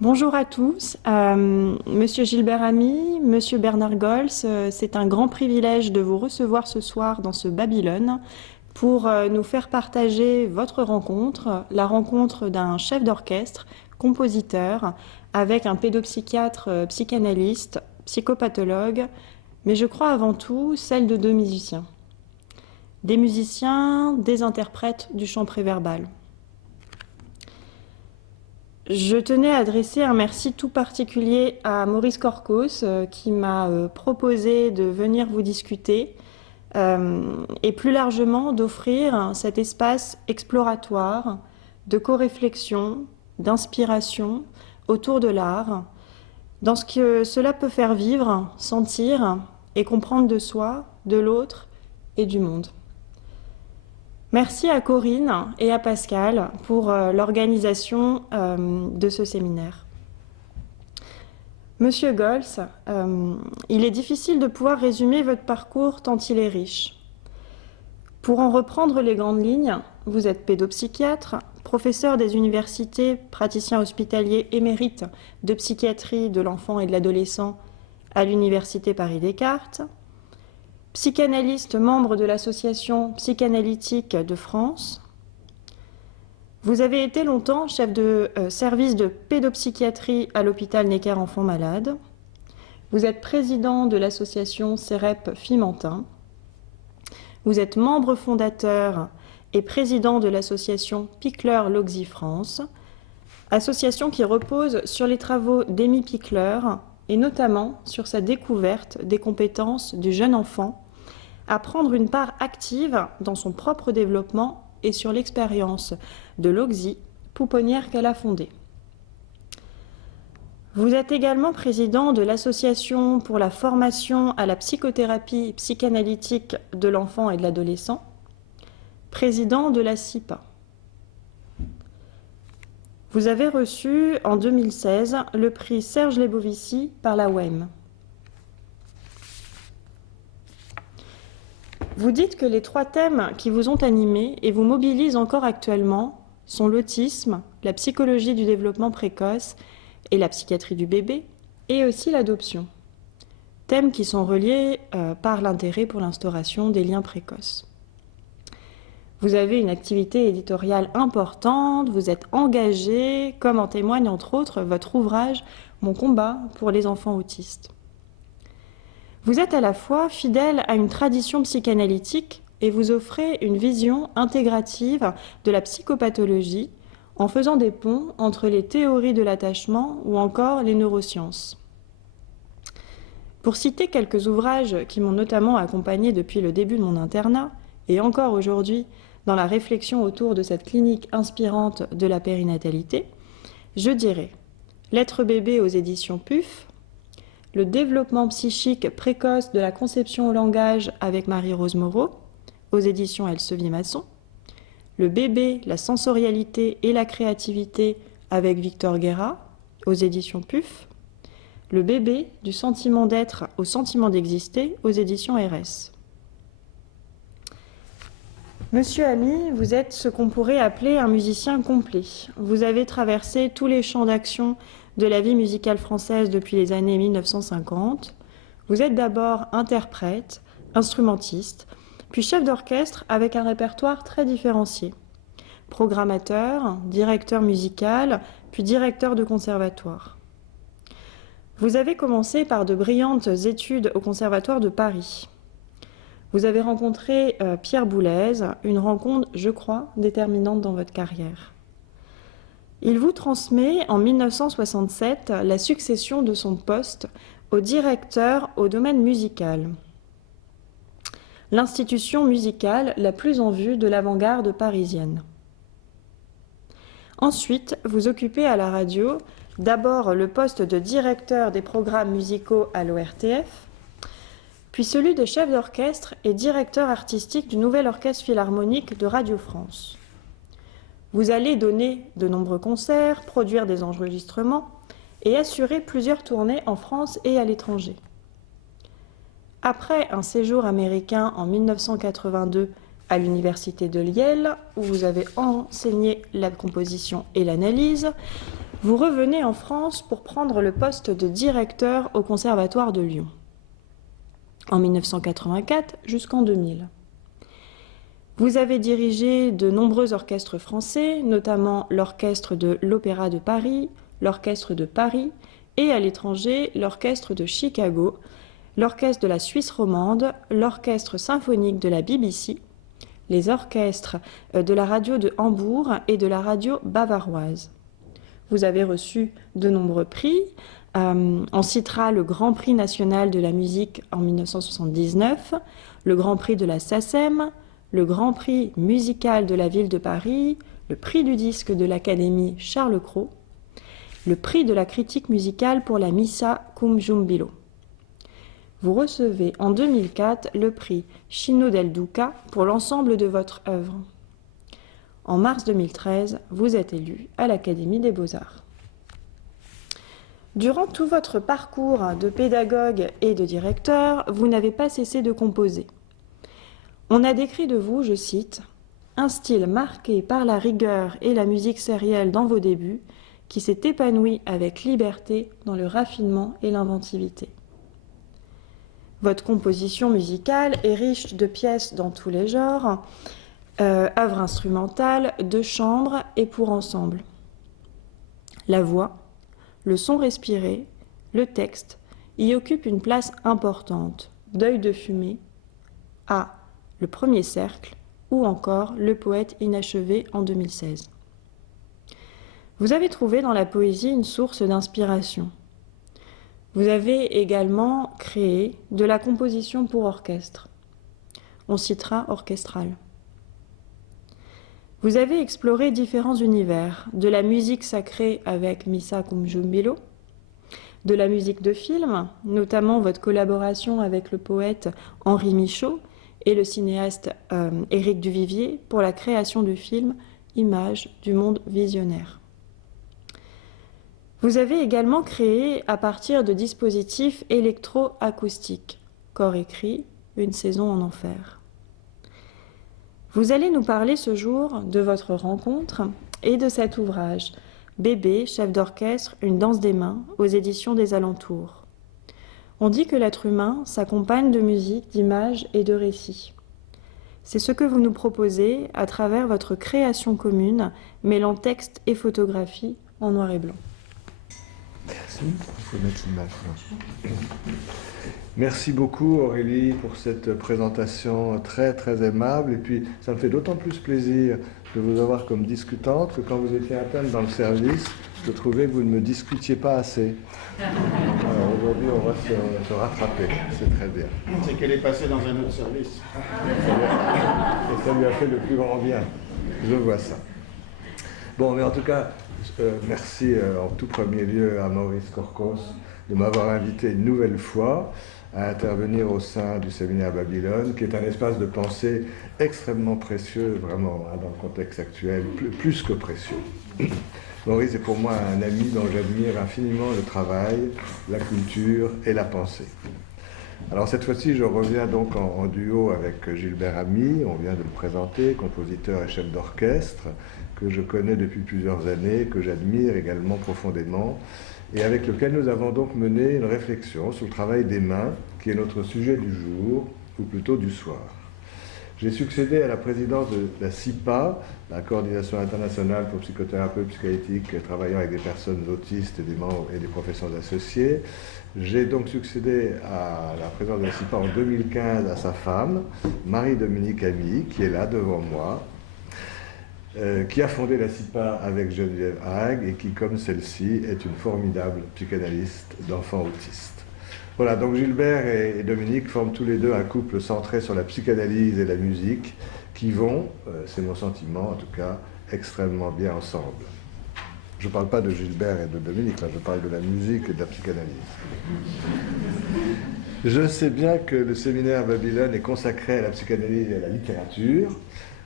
Bonjour à tous. Monsieur Gilbert Ami, Monsieur Bernard Gols, c'est un grand privilège de vous recevoir ce soir dans ce Babylone pour nous faire partager votre rencontre, la rencontre d'un chef d'orchestre, compositeur, avec un pédopsychiatre, psychanalyste, psychopathologue, mais je crois avant tout celle de deux musiciens. Des musiciens, des interprètes du chant préverbal. Je tenais à adresser un merci tout particulier à Maurice Corcos qui m'a proposé de venir vous discuter et plus largement d'offrir cet espace exploratoire, de co-réflexion, d'inspiration autour de l'art, dans ce que cela peut faire vivre, sentir et comprendre de soi, de l'autre et du monde. Merci à Corinne et à Pascal pour l'organisation de ce séminaire. Monsieur Gols, il est difficile de pouvoir résumer votre parcours tant il est riche. Pour en reprendre les grandes lignes, vous êtes pédopsychiatre, professeur des universités, praticien hospitalier émérite de psychiatrie de l'enfant et de l'adolescent à l'université Paris-Descartes, psychanalyste membre de l'Association psychanalytique de France. Vous avez été longtemps chef de service de pédopsychiatrie à l'hôpital Necker-Enfants Malades. Vous êtes président de l'association CEREP Fimentin. Vous êtes membre fondateur et président de l'association Pickler-Loxy France, association qui repose sur les travaux d'Amy Pickler et notamment sur sa découverte des compétences du jeune enfant à prendre une part active dans son propre développement et sur l'expérience de Loxy, pouponnière qu'elle a fondée. Vous êtes également président de l'Association pour la formation à la psychothérapie psychanalytique de l'enfant et de l'adolescent, président de la CIPA. Vous avez reçu en 2016 le prix Serge Lebovici par la WEM. Vous dites que les trois thèmes qui vous ont animé et vous mobilisent encore actuellement sont l'autisme, la psychologie du développement précoce et la psychiatrie du bébé, et aussi l'adoption. Thèmes qui sont reliés par l'intérêt pour l'instauration des liens précoces. Vous avez une activité éditoriale importante, vous êtes engagé, comme en témoigne entre autres votre ouvrage « Mon combat pour les enfants autistes ». Vous êtes à la fois fidèle à une tradition psychanalytique et vous offrez une vision intégrative de la psychopathologie en faisant des ponts entre les théories de l'attachement ou encore les neurosciences. Pour citer quelques ouvrages qui m'ont notamment accompagné depuis le début de mon internat et encore aujourd'hui dans la réflexion autour de cette clinique inspirante de la périnatalité, je dirais L'être bébé aux éditions PUF, Le développement psychique précoce de la conception au langage avec Marie-Rose Moreau, aux éditions Elsevier-Masson, Le bébé, la sensorialité et la créativité avec Victor Guerra, aux éditions PUF, Le bébé, du sentiment d'être au sentiment d'exister, aux éditions RS. Monsieur Ami, vous êtes ce qu'on pourrait appeler un musicien complet. Vous avez traversé tous les champs d'action de la vie musicale française depuis les années 1950. Vous êtes d'abord interprète, instrumentiste, puis chef d'orchestre avec un répertoire très différencié. Programmateur, directeur musical, puis directeur de conservatoire. Vous avez commencé par de brillantes études au Conservatoire de Paris. Vous avez rencontré Pierre Boulez, une rencontre, je crois, déterminante dans votre carrière. Il vous transmet en 1967 la succession de son poste au directeur au domaine musical. L'institution musicale la plus en vue de l'avant-garde parisienne. Ensuite, vous occupez à la radio d'abord le poste de directeur des programmes musicaux à l'ORTF, puis celui de chef d'orchestre et directeur artistique du Nouvel Orchestre Philharmonique de Radio France. Vous allez donner de nombreux concerts, produire des enregistrements et assurer plusieurs tournées en France et à l'étranger. Après un séjour américain en 1982 à l'université de Yale, où vous avez enseigné la composition et l'analyse. Vous revenez en France pour prendre le poste de directeur au Conservatoire de Lyon, en 1984 jusqu'en 2000. Vous avez dirigé de nombreux orchestres français, notamment l'Orchestre de l'Opéra de Paris, l'Orchestre de Paris et à l'étranger, l'Orchestre de Chicago, l'Orchestre de la Suisse romande, l'Orchestre symphonique de la BBC, les orchestres de la radio de Hambourg et de la radio bavaroise. Vous avez reçu de nombreux prix. On citera le Grand Prix national de la musique en 1979, le Grand Prix de la SACEM, le Grand Prix musical de la ville de Paris, le Prix du disque de l'Académie Charles Cros, le Prix de la critique musicale pour la Missa cum Giumbilo. Vous recevez en 2004 le prix Cino del Duca pour l'ensemble de votre œuvre. En mars 2013, vous êtes élu à l'Académie des Beaux-Arts. Durant tout votre parcours de pédagogue et de directeur, vous n'avez pas cessé de composer. On a décrit de vous, je cite, « un style marqué par la rigueur et la musique sérielle dans vos débuts, qui s'est épanoui avec liberté dans le raffinement et l'inventivité. » Votre composition musicale est riche de pièces dans tous les genres, œuvres instrumentales, de chambre et pour ensemble. La voix, le son respiré, le texte y occupent une place importante. Deuil de fumée, à Le premier cercle ou encore Le poète inachevé en 2016. Vous avez trouvé dans la poésie une source d'inspiration. Vous avez également créé de la composition pour orchestre. On citera orchestral. Vous avez exploré différents univers, de la musique sacrée avec Missa cum Giumbilo, de la musique de film, notamment votre collaboration avec le poète Henri Michaud et le cinéaste Éric Duvivier pour la création du film Images du monde visionnaire. Vous avez également créé à partir de dispositifs électroacoustiques, Corps écrit, Une saison en enfer. Vous allez nous parler ce jour de votre rencontre et de cet ouvrage, Bébé, chef d'orchestre, une danse des mains, aux éditions des Alentours. On dit que l'être humain s'accompagne de musique, d'images et de récits. C'est ce que vous nous proposez à travers votre création commune, mêlant texte et photographie en noir et blanc. Merci, il faut mettre l'image. Merci beaucoup Aurélie pour cette présentation très très aimable, et puis ça me fait d'autant plus plaisir de vous avoir comme discutante que quand vous étiez à peine dans le service, je trouvais que vous ne me discutiez pas assez. Alors aujourd'hui on va se rattraper, c'est très bien. C'est qu'elle est passée dans un autre service. Et ça lui a fait le plus grand bien, je vois ça. Bon, mais en tout cas, merci en tout premier lieu à Maurice Korkos de m'avoir invité une nouvelle fois à intervenir au sein du séminaire Babylone, qui est un espace de pensée extrêmement précieux, vraiment, dans le contexte actuel, plus que précieux. Maurice est pour moi un ami dont j'admire infiniment le travail, la culture et la pensée. Alors cette fois-ci, je reviens donc en duo avec Gilbert Ami, on vient de le présenter, compositeur et chef d'orchestre, que je connais depuis plusieurs années, que j'admire également profondément, et avec lequel nous avons donc mené une réflexion sur le travail des mains, qui est notre sujet du jour, ou plutôt du soir. J'ai succédé à la présidence de la CIPA, la Coordination internationale pour psychothérapeutes psychanalytiques travaillant avec des personnes autistes et des membres et des professeurs associés. J'ai donc succédé à la présidence de la CIPA en 2015 à sa femme, Marie-Dominique Ami, qui est là devant moi, qui a fondé la CIPA avec Geneviève Hague et qui, comme celle-ci, est une formidable psychanalyste d'enfants autistes. Voilà, donc Gilbert et Dominique forment tous les deux un couple centré sur la psychanalyse et la musique qui vont, c'est mon sentiment en tout cas, extrêmement bien ensemble. Je ne parle pas de Gilbert et de Dominique, là, je parle de la musique et de la psychanalyse. Je sais bien que le séminaire Babylone est consacré à la psychanalyse et à la littérature,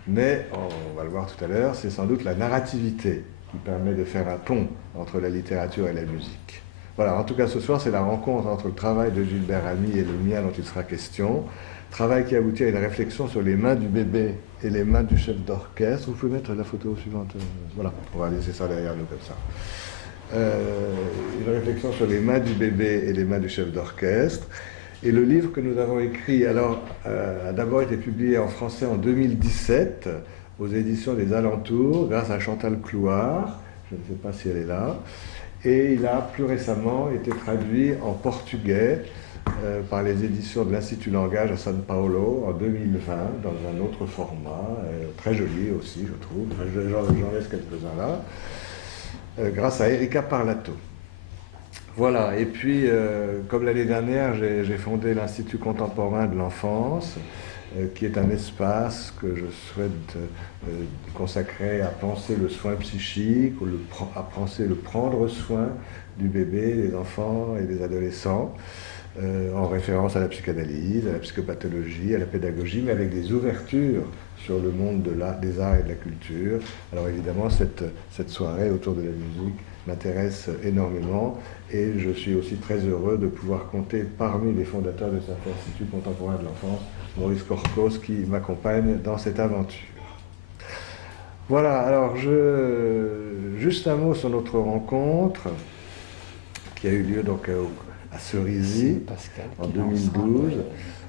mais, on va le voir tout à l'heure, c'est sans doute la narrativité qui permet de faire un pont entre la littérature et la musique. Voilà, en tout cas ce soir c'est la rencontre entre le travail de Gilbert Ami et le mien dont il sera question. Travail qui aboutit à une réflexion sur les mains du bébé et les mains du chef d'orchestre. Vous pouvez mettre la photo suivante. Voilà, on va laisser ça derrière nous comme ça. Une réflexion sur les mains du bébé et les mains du chef d'orchestre. Et le livre que nous avons écrit, alors, a d'abord été publié en français en 2017 aux éditions des Alentours, grâce à Chantal Clouard, je ne sais pas si elle est là, et il a plus récemment été traduit en portugais par les éditions de l'Institut Langage à São Paulo en 2020, dans un autre format, très joli aussi, je trouve, j'en laisse quelques-uns là, grâce à Erika Parlato. Voilà, et puis, comme l'année dernière, j'ai fondé l'Institut contemporain de l'enfance, qui est un espace que je souhaite consacrer à penser le soin psychique, ou à penser le prendre soin du bébé, des enfants et des adolescents, en référence à la psychanalyse, à la psychopathologie, à la pédagogie, mais avec des ouvertures sur le monde des arts et de la culture. Alors évidemment, cette soirée autour de la musique m'intéresse énormément, et je suis aussi très heureux de pouvoir compter parmi les fondateurs de cet Institut contemporain de l'enfance, Maurice Corcos, qui m'accompagne dans cette aventure. Voilà, alors juste un mot sur notre rencontre, qui a eu lieu donc à Cerisy en 2012.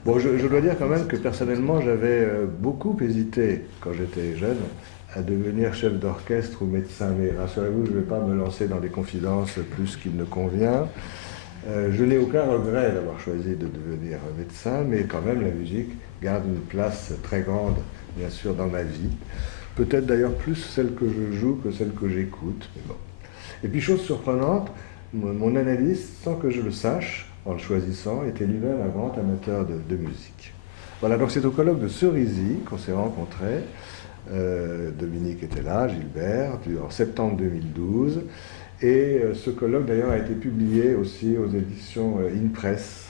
Bon, je dois dire quand même que personnellement, j'avais beaucoup hésité, quand j'étais jeune, à devenir chef d'orchestre ou médecin, mais rassurez-vous, je ne vais pas me lancer dans des confidences plus qu'il ne convient. Je n'ai aucun regret d'avoir choisi de devenir médecin, mais quand même la musique garde une place très grande, bien sûr, dans ma vie. Peut-être d'ailleurs plus celle que je joue que celle que j'écoute, mais bon. Et puis chose surprenante, mon analyste, sans que je le sache, en le choisissant, était lui-même un grand amateur de musique. Voilà, donc c'est au colloque de Cerisy qu'on s'est rencontrés. Dominique était là, Gilbert, en septembre 2012. Et ce colloque d'ailleurs a été publié aussi aux éditions InPress,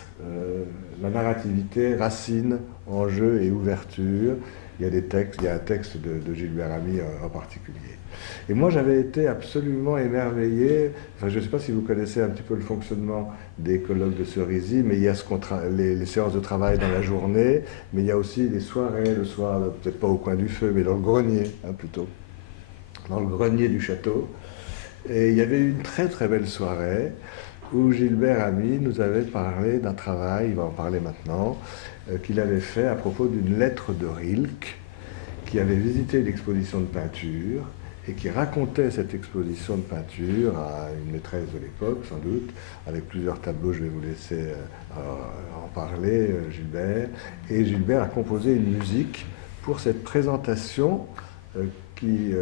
La narrativité, racines, enjeux et ouverture. Il y a des textes, il y a un texte de Gilbert Ami en particulier. Et moi j'avais été absolument émerveillé, enfin je ne sais pas si vous connaissez un petit peu le fonctionnement des colloques de Cerisy, mais il y a les séances de travail dans la journée, mais il y a aussi les soirées, le soir, peut-être pas au coin du feu, mais dans le grenier, plutôt, dans le grenier du château. Et il y avait eu une très très belle soirée où Gilbert Ami nous avait parlé d'un travail, il va en parler maintenant, qu'il avait fait à propos d'une lettre de Rilke, qui avait visité l'exposition de peinture et qui racontait cette exposition de peinture à une maîtresse de l'époque, sans doute, avec plusieurs tableaux. Je vais vous laisser en parler, Gilbert. Et Gilbert a composé une musique pour cette présentation qui,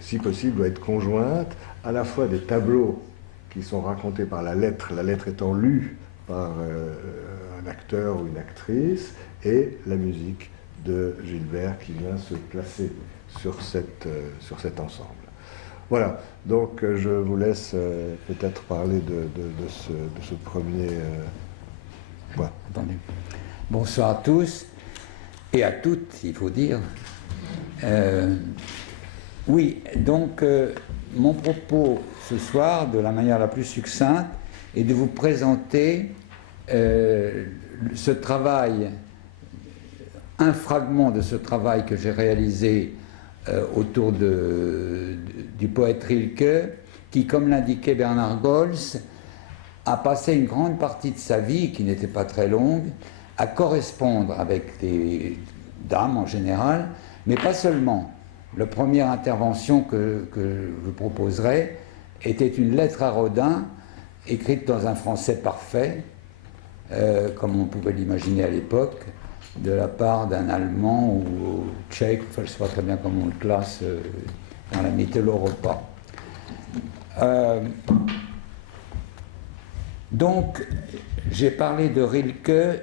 si possible, doit être conjointe, à la fois des tableaux qui sont racontés par la lettre étant lue par un acteur ou une actrice, et la musique de Gilbert qui vient se placer sur cet ensemble. Voilà, donc je vous laisse peut-être parler de ce premier point. Entendu. Bonsoir à tous et à toutes, il faut dire. Oui, donc mon propos ce soir, de la manière la plus succincte, est de vous présenter ce travail, un fragment de ce travail que j'ai réalisé autour du poète Rilke, qui, comme l'indiquait Bernard Gols, a passé une grande partie de sa vie, qui n'était pas très longue, à correspondre avec des dames en général, mais pas seulement. La première intervention que je vous proposerai était une lettre à Rodin, écrite dans un français parfait, comme on pouvait l'imaginer à l'époque, de la part d'un Allemand ou Tchèque, enfin, je ne sais pas très bien comment on le classe dans la Mitteleuropa. Donc, j'ai parlé de Rilke,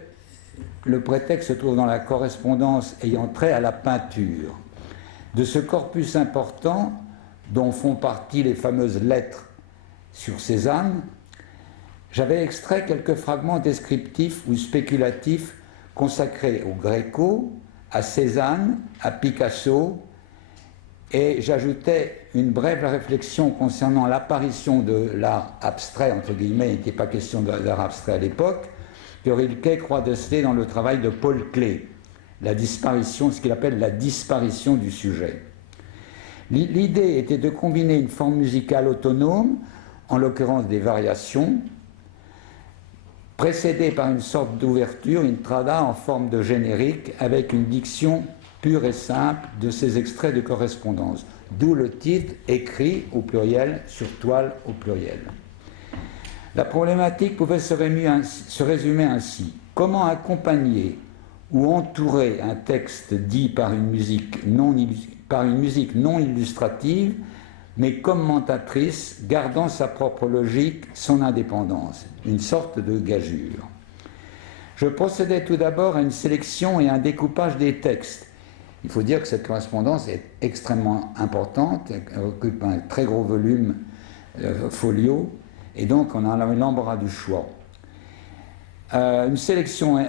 le prétexte se trouve dans la correspondance ayant trait à la peinture. De ce corpus important, dont font partie les fameuses lettres sur Cézanne, j'avais extrait quelques fragments descriptifs ou spéculatifs consacrés au Gréco, à Cézanne, à Picasso, Et j'ajoutais une brève réflexion concernant l'apparition de l'art abstrait, entre guillemets, il n'était pas question d'art abstrait à l'époque, que Rilke croit déceler dans le travail de Paul Klee, la disparition, ce qu'il appelle la disparition du sujet. L'idée était de combiner une forme musicale autonome, en l'occurrence des variations, précédée par une sorte d'ouverture, une trada en forme de générique, avec une diction pure et simple de ces extraits de correspondance, d'où le titre écrit au pluriel sur toile au pluriel. La problématique pouvait se résumer ainsi. Comment accompagner ou entourer un texte dit par une musique non illustrative, mais commentatrice, gardant sa propre logique, son indépendance, une sorte de gageure. Je procédais tout d'abord à une sélection et un découpage des textes. Il faut dire que cette correspondance est extrêmement importante, elle occupe un très gros volume folio, et donc on a l'embarras du choix. Une sélection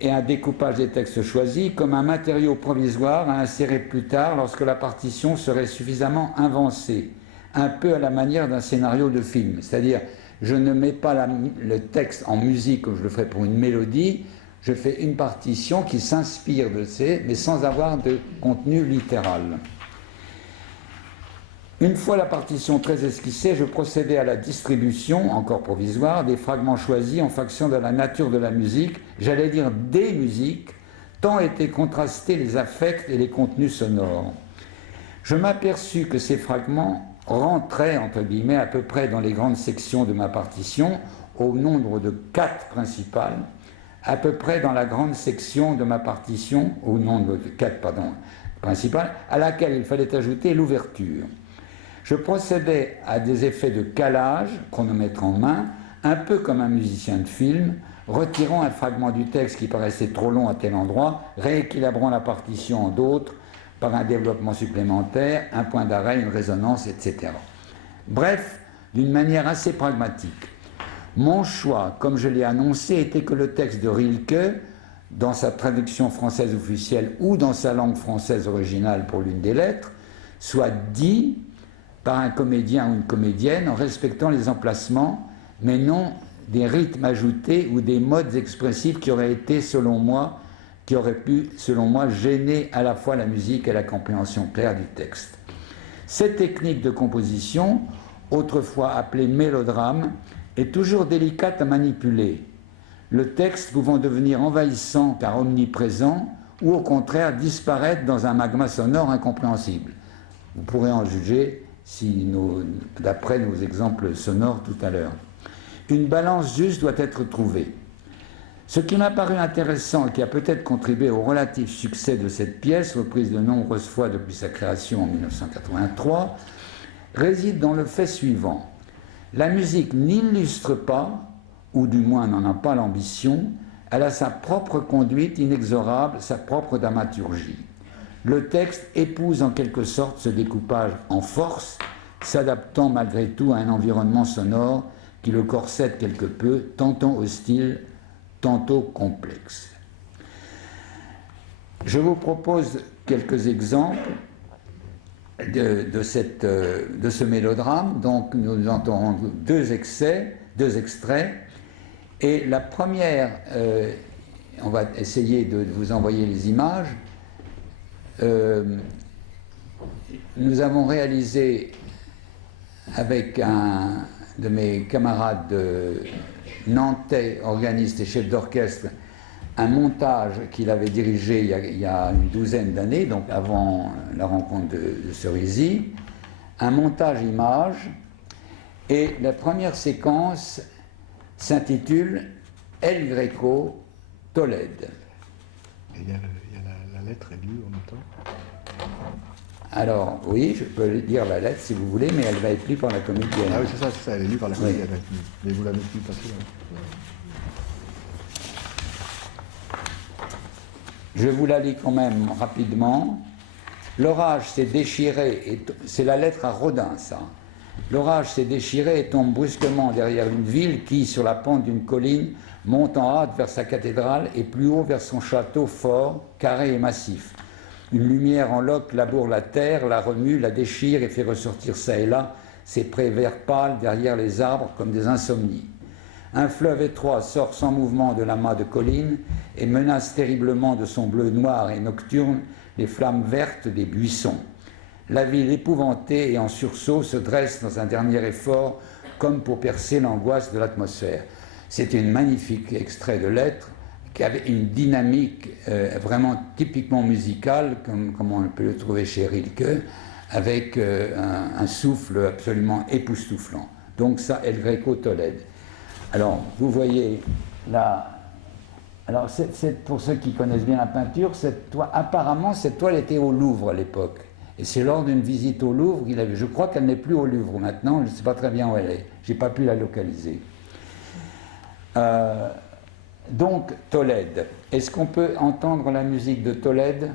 et un découpage des textes choisis comme un matériau provisoire à insérer plus tard lorsque la partition serait suffisamment avancée, un peu à la manière d'un scénario de film. C'est-à-dire, je ne mets pas le texte en musique comme je le ferais pour une mélodie, je fais une partition qui s'inspire de ces, mais sans avoir de contenu littéral. Une fois la partition très esquissée, je procédais à la distribution, encore provisoire, des fragments choisis en fonction de la nature de la musique, j'allais dire des musiques, tant étaient contrastés les affects et les contenus sonores. Je m'aperçus que ces fragments rentraient, entre guillemets, à peu près dans les grandes sections de ma partition, au nombre de 4 principales, à peu près dans la grande section de ma partition, au nombre de 4, principales, à laquelle il fallait ajouter l'ouverture. Je procédais à des effets de calage, chronomètre en main, un peu comme un musicien de film, retirant un fragment du texte qui paraissait trop long à tel endroit, rééquilibrant la partition en d'autres, par un développement supplémentaire, un point d'arrêt, une résonance, etc. Bref, d'une manière assez pragmatique. Mon choix, comme je l'ai annoncé, était que le texte de Rilke, dans sa traduction française officielle ou dans sa langue française originale pour l'une des lettres, soit dit par un comédien ou une comédienne en respectant les emplacements, mais non des rythmes ajoutés ou des modes expressifs qui auraient été, selon moi, qui auraient pu, selon moi, gêner à la fois la musique et la compréhension claire du texte. Cette technique de composition, autrefois appelée mélodrame, est toujours délicate à manipuler, le texte pouvant devenir envahissant car omniprésent, ou au contraire disparaître dans un magma sonore incompréhensible. Vous pourrez en juger d'après nos exemples sonores tout à l'heure. Une balance juste doit être trouvée. Ce qui m'a paru intéressant et qui a peut-être contribué au relatif succès de cette pièce, reprise de nombreuses fois depuis sa création en 1983, réside dans le fait suivant. La musique n'illustre pas, ou du moins n'en a pas l'ambition, elle a sa propre conduite inexorable, sa propre dramaturgie. Le texte épouse en quelque sorte ce découpage en force, s'adaptant malgré tout à un environnement sonore qui le corsette quelque peu, tantôt hostile, tantôt complexe. Je vous propose quelques exemples de ce mélodrame. Donc nous entendrons deux extraits, et la première, on va essayer de vous envoyer les images. Nous avons réalisé avec un de mes camarades nantais, organistes et chefs d'orchestre, un montage qu'il avait dirigé il y a une douzaine d'années, donc avant la rencontre de Cerisy, un montage image, et la première séquence s'intitule El Greco, Tolède. Et il y a la lettre est lue en même temps. Alors, oui, je peux lire la lettre si vous voulez, mais elle va être lue par la comédienne. Ah oui, c'est ça, elle est lue par la comédienne. Oui. Mais vous l'avez plus passée. Je vous la lis quand même rapidement. L'orage s'est déchiré, c'est la lettre à Rodin, ça. L'orage s'est déchiré et tombe brusquement derrière une ville qui, sur la pente d'une colline, monte en hâte vers sa cathédrale et plus haut vers son château fort, carré et massif. Une lumière en loques laboure la terre, la remue, la déchire et fait ressortir çà et là ses prés verts pâles derrière les arbres comme des insomnies. Un fleuve étroit sort sans mouvement de l'amas de collines et menace terriblement de son bleu noir et nocturne les flammes vertes des buissons. La ville épouvantée et en sursaut se dresse dans un dernier effort comme pour percer l'angoisse de l'atmosphère. C'est un magnifique extrait de lettre qui avait une dynamique vraiment typiquement musicale, comme on peut le trouver chez Rilke, avec un souffle absolument époustouflant. Donc ça, El Greco Tolède. Alors, vous voyez là... Alors, pour ceux qui connaissent bien la peinture, apparemment, cette toile était au Louvre à l'époque. Et c'est lors d'une visite au Louvre qu'il avait... Je crois qu'elle n'est plus au Louvre maintenant, je ne sais pas très bien où elle est. Je n'ai pas pu la localiser. Donc, Tolède. Est-ce qu'on peut entendre la musique de Tolède ?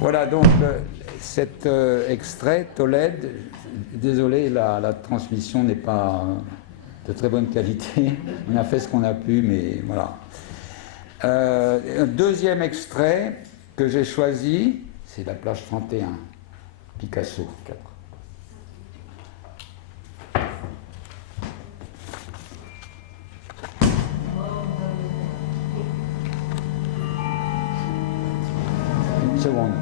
Voilà donc cet extrait, Tolède. Désolé, la transmission n'est pas de très bonne qualité. On a fait ce qu'on a pu, mais voilà. Un deuxième extrait que j'ai choisi, c'est la plage 31, Picasso. 4. Une seconde.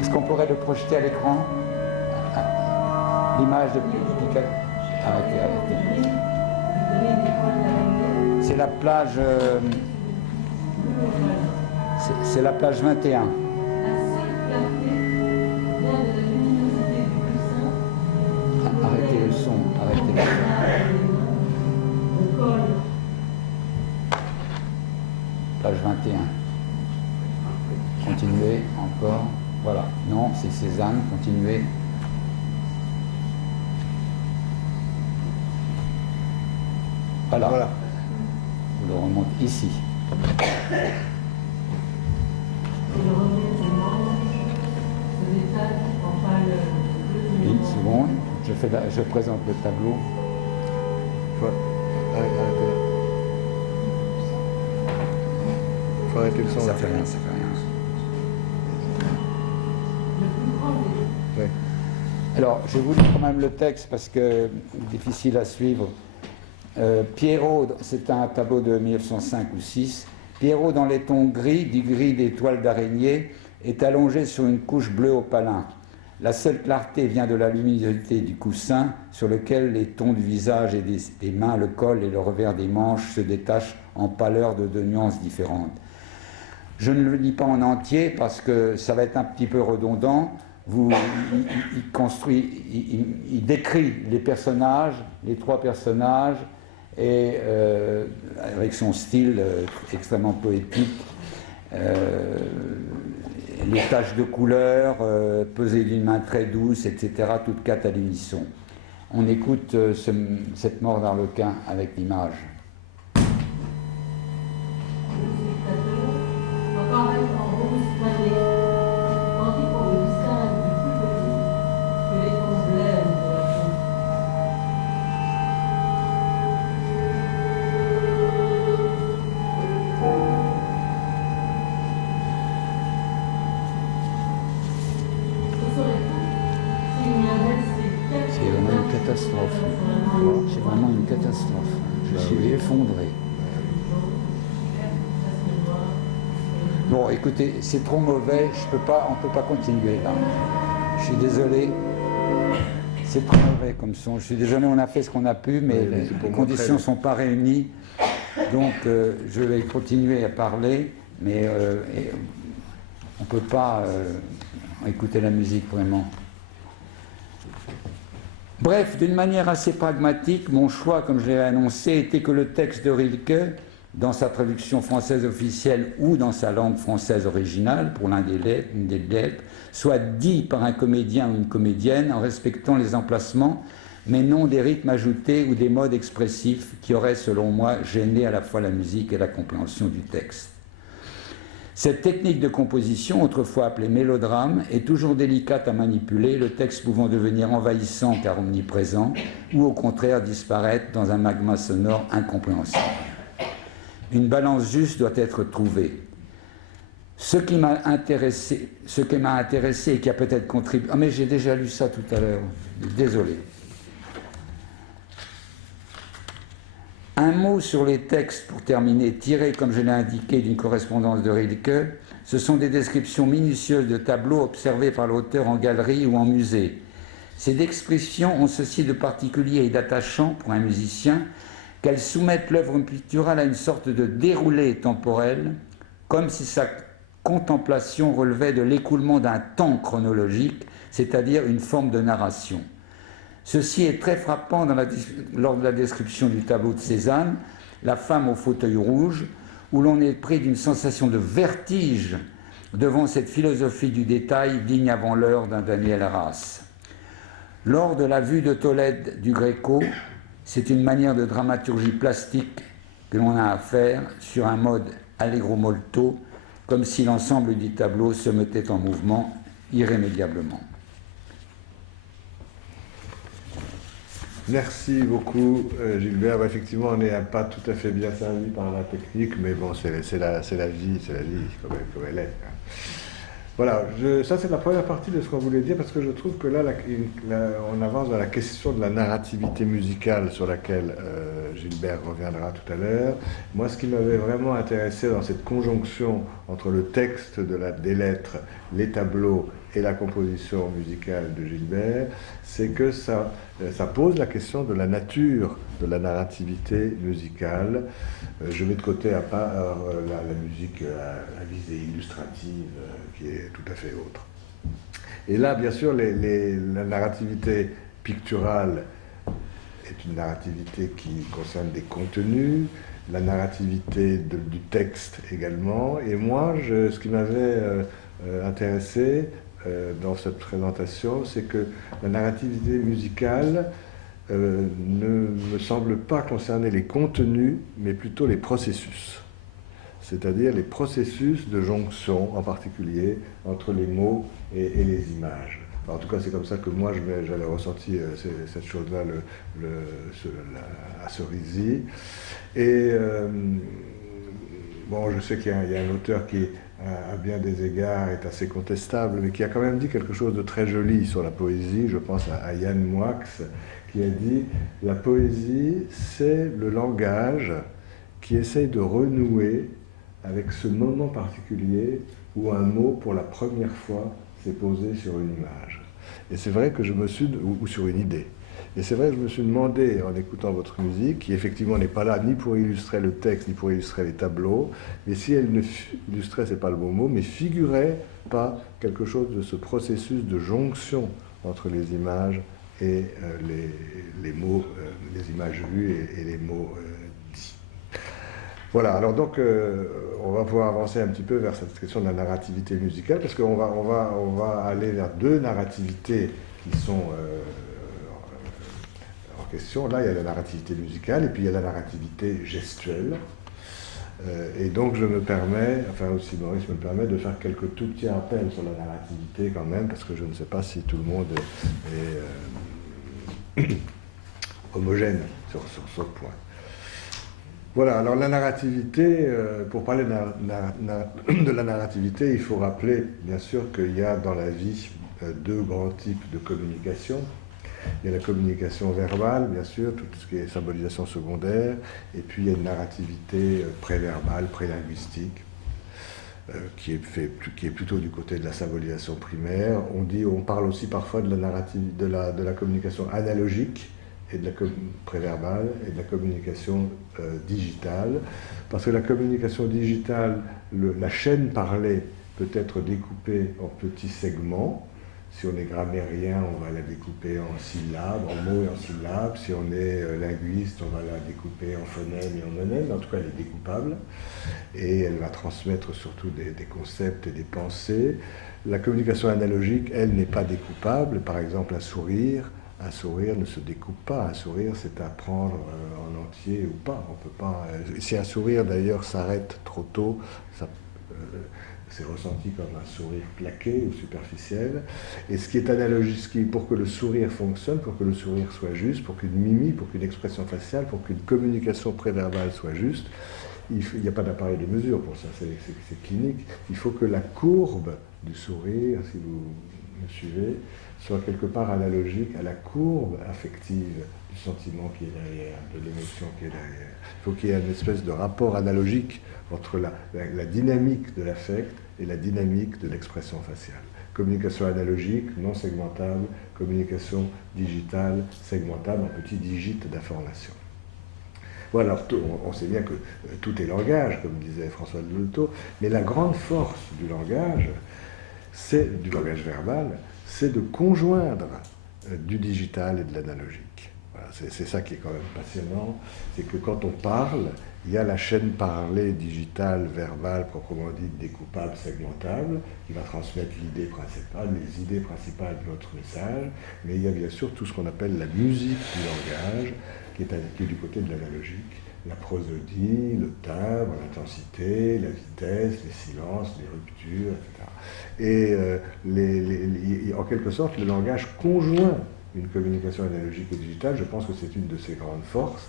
Est-ce qu'on pourrait le projeter à l'écran? L'image de Picasso. Arrêtez. C'est la plage. C'est la plage 21. Arrêtez le son. Arrêtez le son. Plage 21. Continuez encore. Voilà. Non, c'est Cézanne. Continuez. Voilà. Voilà. On le remonte ici. Une seconde, je présente le tableau. Arrêtez là. Faut arrêter le son. Ça là. fait rien, ça fait rien. Ouais. Alors, je vous lis quand même le texte parce que c'est difficile à suivre. Pierrot, c'est un tableau de 1905 ou 6. Pierrot, dans les tons gris, du gris des toiles d'araignée, est allongé sur une couche bleue opalin. La seule clarté vient de la luminosité du coussin sur lequel les tons du visage et des mains, le col et le revers des manches se détachent en pâleur de 2 nuances différentes. Je ne le lis pas en entier parce que ça va être un petit peu redondant. Il décrit les personnages, les 3 personnages, et avec son style extrêmement poétique, les taches de couleur pesées d'une main très douce, etc., toutes 4 à l'unisson. On écoute cette mort d'Arlequin avec l'image. C'est vraiment une catastrophe. C'est vraiment une catastrophe. Je suis effondré. Bon, écoutez, c'est trop mauvais. On peut pas continuer là. Je suis désolé. C'est trop mauvais comme son. Je suis désolé, on a fait ce qu'on a pu, mais les conditions ne sont pas réunies. Donc, je vais continuer à parler, mais on ne peut pas écouter la musique vraiment. Bref, d'une manière assez pragmatique, mon choix, comme je l'ai annoncé, était que le texte de Rilke, dans sa traduction française officielle ou dans sa langue française originale, pour l'une des lettres, soit dit par un comédien ou une comédienne en respectant les emplacements, mais non des rythmes ajoutés ou des modes expressifs qui auraient, selon moi, gêné à la fois la musique et la compréhension du texte. Cette technique de composition, autrefois appelée mélodrame, est toujours délicate à manipuler, le texte pouvant devenir envahissant car omniprésent, ou au contraire disparaître dans un magma sonore incompréhensible. Une balance juste doit être trouvée. Ce qui m'a intéressé et qui a peut-être contribué... Ah mais j'ai déjà lu ça tout à l'heure, désolé. Un mot sur les textes, pour terminer, tirés, comme je l'ai indiqué, d'une correspondance de Rilke. Ce sont des descriptions minutieuses de tableaux observés par l'auteur en galerie ou en musée. Ces descriptions ont ceci de particulier et d'attachant pour un musicien qu'elles soumettent l'œuvre picturale à une sorte de déroulé temporel, comme si sa contemplation relevait de l'écoulement d'un temps chronologique, c'est-à-dire une forme de narration. Ceci est très frappant lors de la description du tableau de Cézanne, La femme au fauteuil rouge, où l'on est pris d'une sensation de vertige devant cette philosophie du détail digne avant l'heure d'un Daniel Arras. Lors de la vue de Tolède du Gréco, c'est une manière de dramaturgie plastique que l'on a à faire sur un mode allegro molto, comme si l'ensemble du tableau se mettait en mouvement irrémédiablement. Merci beaucoup, Gilbert. Effectivement, on n'est pas tout à fait bien servi par la technique, mais bon, c'est la vie comme elle est. Voilà, ça c'est la première partie de ce qu'on voulait dire, parce que je trouve que là, on avance dans la question de la narrativité musicale sur laquelle Gilbert reviendra tout à l'heure. Moi, ce qui m'avait vraiment intéressé dans cette conjonction entre le texte des lettres, les tableaux et la composition musicale de Gilbert, c'est que ça pose la question de la nature de la narrativité musicale. Je mets de côté à part la musique à visée illustrative, qui est tout à fait autre. Et là, bien sûr, la narrativité picturale est une narrativité qui concerne des contenus, la narrativité du texte également. Et moi, ce qui m'avait intéressé dans cette présentation, c'est que la narrativité musicale ne me semble pas concerner les contenus, mais plutôt les processus. C'est-à-dire les processus de jonction, en particulier, entre les mots et les images. Enfin, en tout cas, c'est comme ça que moi, j'avais ressenti cette chose-là à Cerisy. Et bon, je sais qu'il y a un auteur qui, à bien des égards, est assez contestable, mais qui a quand même dit quelque chose de très joli sur la poésie. Je pense à Yann Moix, qui a dit « La poésie, c'est le langage qui essaye de renouer avec ce moment particulier où un mot, pour la première fois, s'est posé sur une image. » Et c'est vrai que je me suis... ou sur une idée. Et c'est vrai que je me suis demandé, en écoutant votre musique, qui effectivement n'est pas là ni pour illustrer le texte, ni pour illustrer les tableaux, mais si elle ne illustrait, c'est pas le bon mot, mais figurait pas quelque chose de ce processus de jonction entre les images et les mots, les images vues et les mots dits. Voilà, alors donc on va pouvoir avancer un petit peu vers cette question de la narrativité musicale, parce qu'on va aller vers deux narrativités qui sont en question. Là, il y a la narrativité musicale et puis il y a la narrativité gestuelle. Et donc je me permets, enfin aussi Maurice me permet de faire quelques tout petits rappels sur la narrativité quand même, parce que je ne sais pas si tout le monde est homogène sur ce point. Voilà, alors la narrativité, pour parler de la narrativité, il faut rappeler bien sûr qu'il y a dans la vie deux grands types de communication. Il y a la communication verbale, bien sûr, tout ce qui est symbolisation secondaire, et puis il y a une narrativité préverbale, prélinguistique, qui est plutôt du côté de la symbolisation primaire. On parle aussi parfois de la communication analogique, et de la préverbale et de la communication digitale. Parce que la communication digitale, la chaîne parlée peut être découpée en petits segments. Si on est grammairien, on va la découper en syllabes, en mots et en syllabes. Si on est linguiste, on va la découper en phonèmes et en monèmes. En tout cas, elle est découpable. Et elle va transmettre surtout des concepts et des pensées. La communication analogique, elle, n'est pas découpable. Par exemple, un sourire ne se découpe pas. Un sourire, c'est à prendre en entier ou pas. On peut pas. Si un sourire d'ailleurs s'arrête trop tôt, c'est ressenti comme un sourire plaqué ou superficiel. Et ce qui est analogique, pour que le sourire fonctionne, pour que le sourire soit juste, pour qu'une mimie, pour qu'une expression faciale, pour qu'une communication préverbale soit juste, il n'y a pas d'appareil de mesure pour ça, c'est clinique. Il faut que la courbe du sourire, si vous me suivez, soit quelque part analogique à la courbe affective du sentiment qui est derrière, de l'émotion qui est derrière. Il faut qu'il y ait une espèce de rapport analogique entre la dynamique de l'affect et la dynamique de l'expression faciale. Communication analogique, non segmentable, communication digitale, segmentable en petits digits d'information. Voilà, alors on sait bien que tout est langage, comme disait François Dolto, mais la grande force du langage verbal, c'est de conjoindre du digital et de l'analogique. Voilà, c'est ça qui est quand même passionnant, c'est que quand on parle, il y a la chaîne parlée digitale, verbale, proprement dite, découpable, segmentable, qui va transmettre l'idée principale, les idées principales de notre message, mais il y a bien sûr tout ce qu'on appelle la musique du langage, qui est du côté de l'analogique, la prosodie, le timbre, l'intensité, la vitesse, les silences, les ruptures, etc. Et en quelque sorte, le langage conjoint une communication analogique et digitale. Je pense que c'est une de ses grandes forces.